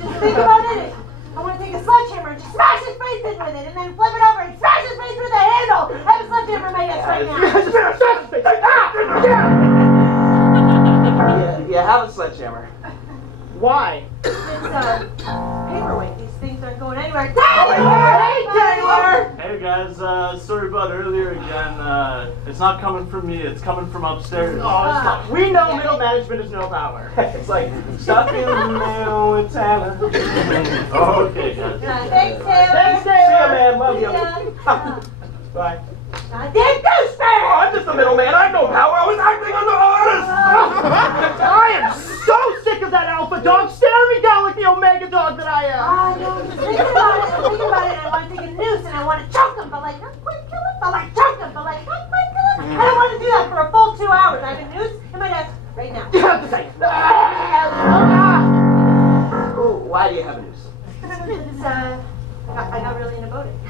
just think about it. I want to take a sledgehammer and just smash his face in with it, and then flip it over and smash his face with the handle. I have a sledgehammer in my hands right now. Yeah, have a sledgehammer. Why? It's paperweight. These things aren't going anywhere. Hey, Taylor! Hey guys, sorry about earlier again. It's not coming from me, it's coming from upstairs. Oh, stop. We know middle management is no power. It's like, stop being real with Taylor. Okay, guys. Thanks, Taylor. Thanks, See ya, Taylor. man. Love you. Bye. Damn douchebag! Oh, I'm just the middleman. I have no power. I was acting under orders. I am so sick of that alpha dog staring me down like the omega dog that I am. I know, I'm thinking about it, and I want to take a noose and I want to choke him, but like, not quite kill him, but like choke him, but like, not quite kill him. I don't want to do that for a full 2 hours. I have a noose in my desk right now. You have to say. Ooh, why do you have a noose? It's, I got really into boating.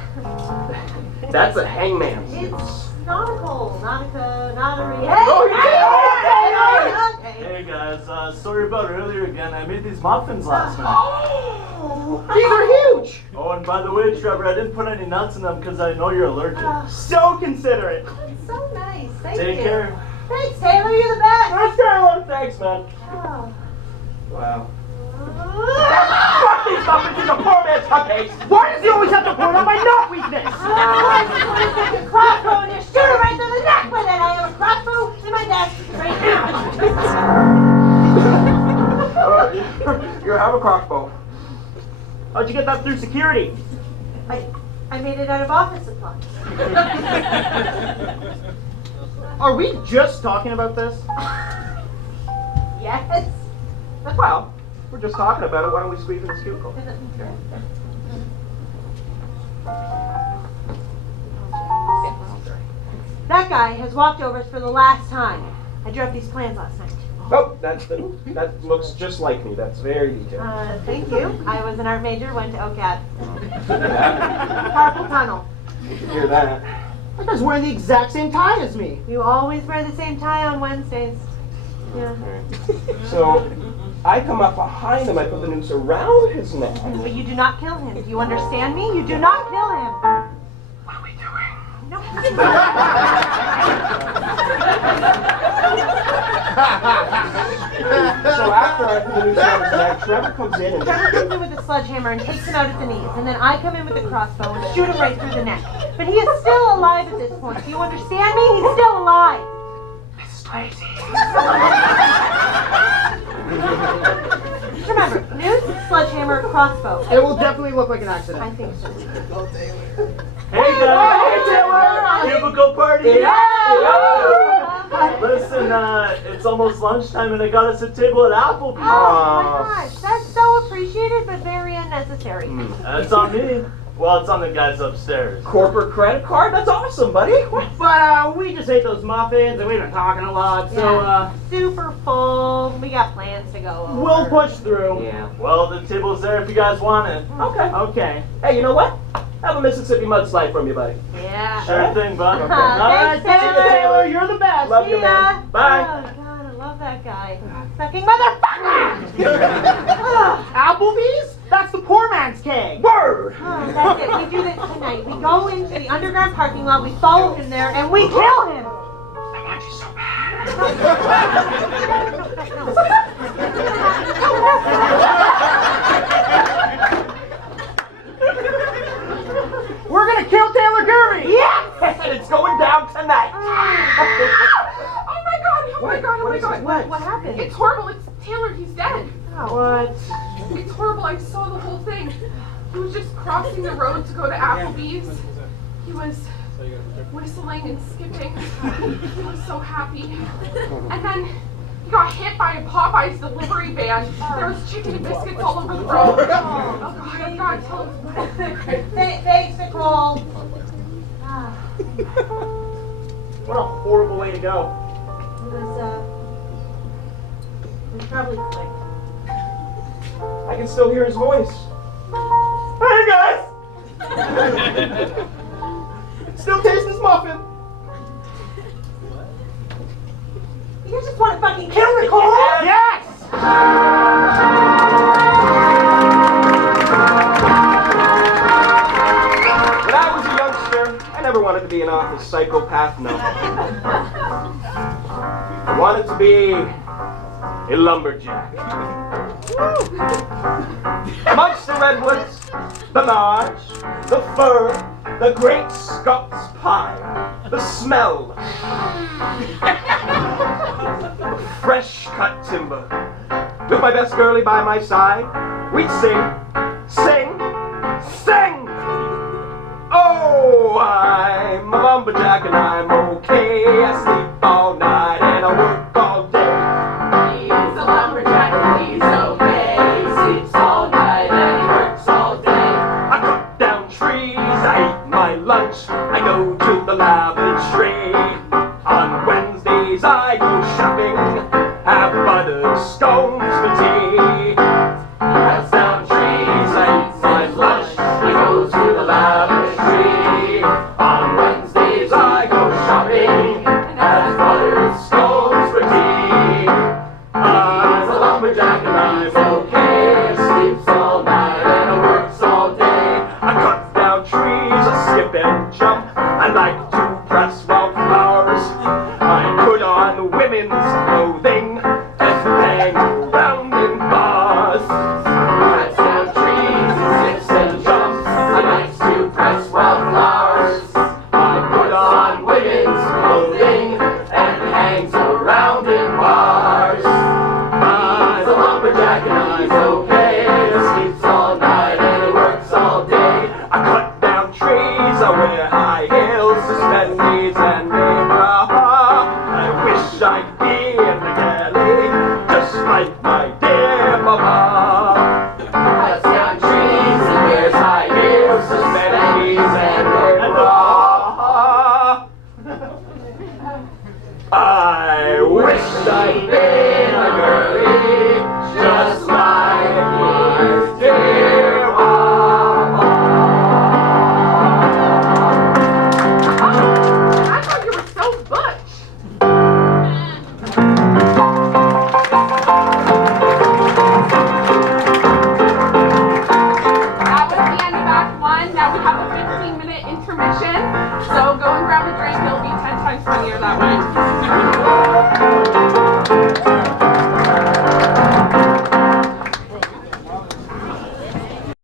That's a hangman's noose. It's nautical, nautica. Hey guys, sorry about earlier again. I made these muffins last night. These are huge. Oh, and by the way, Trevor, I didn't put any nuts in them because I know you're allergic. So considerate. It's so nice. Thank Take you. care. Thanks, Taylor. You're the best. Thanks, Taylor. Thanks, man. Oh. Wow. Fuck these muffins. These are poor man's cupcakes. Why does he always have to point out my nut weakness? I just want to take a crossbow and just shoot him right through the neck with it. I have a crossbow in my desk right now. You have a crossbow. How'd you get that through security? I made it out of office supplies. Are we just talking about this? Yes. Well, we're just talking about it. Why don't we squeeze in this cubicle? That guy has walked over us for the last time. I drew up these plans last night. Oh, that looks just like me. That's very detailed. Thank you. I was an art major, went to OCAD. Carpal tunnel. You can hear that. That guy's wearing the exact same tie as me. You always wear the same tie on Wednesdays. Yeah. So, I come up behind him. I put the noose around his neck. But you do not kill him. Do you understand me? You do not kill him. What are we doing? No. So after I put the noose around his neck, Trevor comes in and... Trevor comes in with a sledgehammer and takes him out at the knees, and then I come in with the crossbow and shoot him right through the neck. But he is still alive at this point. Do you understand me? He's still alive. Mrs. Tracy. Just remember, noose, sledgehammer, crossbow. It will definitely look like an accident. I think so. Hey guys! Hey, Taylor! Cubicle party! Yeah! Listen, it's almost lunchtime and I got us a table at Applebee's. Oh my gosh, that's so appreciated but very unnecessary. It's on me. Well, it's on the guys upstairs. Corporate credit card? That's awesome, buddy. But we just ate those muffins and we've been talking a lot, so Super full. We got plans to go over. we'll push through. Yeah. Well, the table's there if you guys want it. Okay. Okay. Hey, you know what? Have a Mississippi mudslide from you, buddy. Yeah. Sure thing, bud. Okay. Thanks, see you, Taylor. You're the best. Love See you, ya. man. Bye. Oh, God, I love that guy. Sucking motherfucker! Applebee's? That's the poor man's keg. Word! Oh, that's it. We do this tonight. We go into the underground parking lot, we follow him there, and we kill him! I want you so bad. We're gonna kill Taylor Curry. Yes! And it's going down tonight. Oh my god! Oh my god! Oh my god! What happened? It's horrible. It's Taylor. He's dead. What? It's horrible. I saw the whole thing. He was just crossing the road to go to Applebee's. He was whistling and skipping. He was so happy. And then he got hit by a Popeyes delivery van. There was chicken and biscuits all over the road. Oh God, tell him. Thanks, Nicole. What a horrible way to go. It was probably quick. I can still hear his voice. Hey guys! Still taste this muffin. You guys just want to fucking kill Nicole? Yes! When I was a youngster, I never wanted to be an office psychopath, no. I wanted to be a lumberjack. Amongst the redwoods, the marsh, the fir, the great Scots pine, the smell of fresh cut timber. With my best girlie by my side, we'd sing, sing, sing. Oh, I'm a lumberjack and I'm okay. I sleep all night and I work all day. He's a lumberjack and he's okay. He sleeps all night and he works all day. I cut down trees, I eat my lunch, I go to the lavatory. On Wednesdays I go shopping, have buttered scones for tea. Cuts down trees, I eat my lunch, I go to the lavatory. On Wednesdays I go shopping and have buttered scones for tea. I'm a lumberjack and I'm okay. He sleeps all night and he works all day. I cut down trees, I skip and jump, I like to press wildflowers. I put on women's clothing and hang around in bars. Cuts down trees, he skips and jumps. I like to press wildflowers. I put on women's clothing and hangs around in bars. He's a lumberjack and he's okay. He sleeps all night and he works all day. I cut down trees, I wear high heels, suspenders and bra. I wish I'd be in the galley, just like my dear mama. Cuts down trees and wears high heels, suspenders and bra. I wish I'd been a girlie, just like my dear mama. I thought you were so butch. That was the end of Act 1. Now we have a 15-minute intermission. So go and grab a drink. It'll be 10 times funnier that way.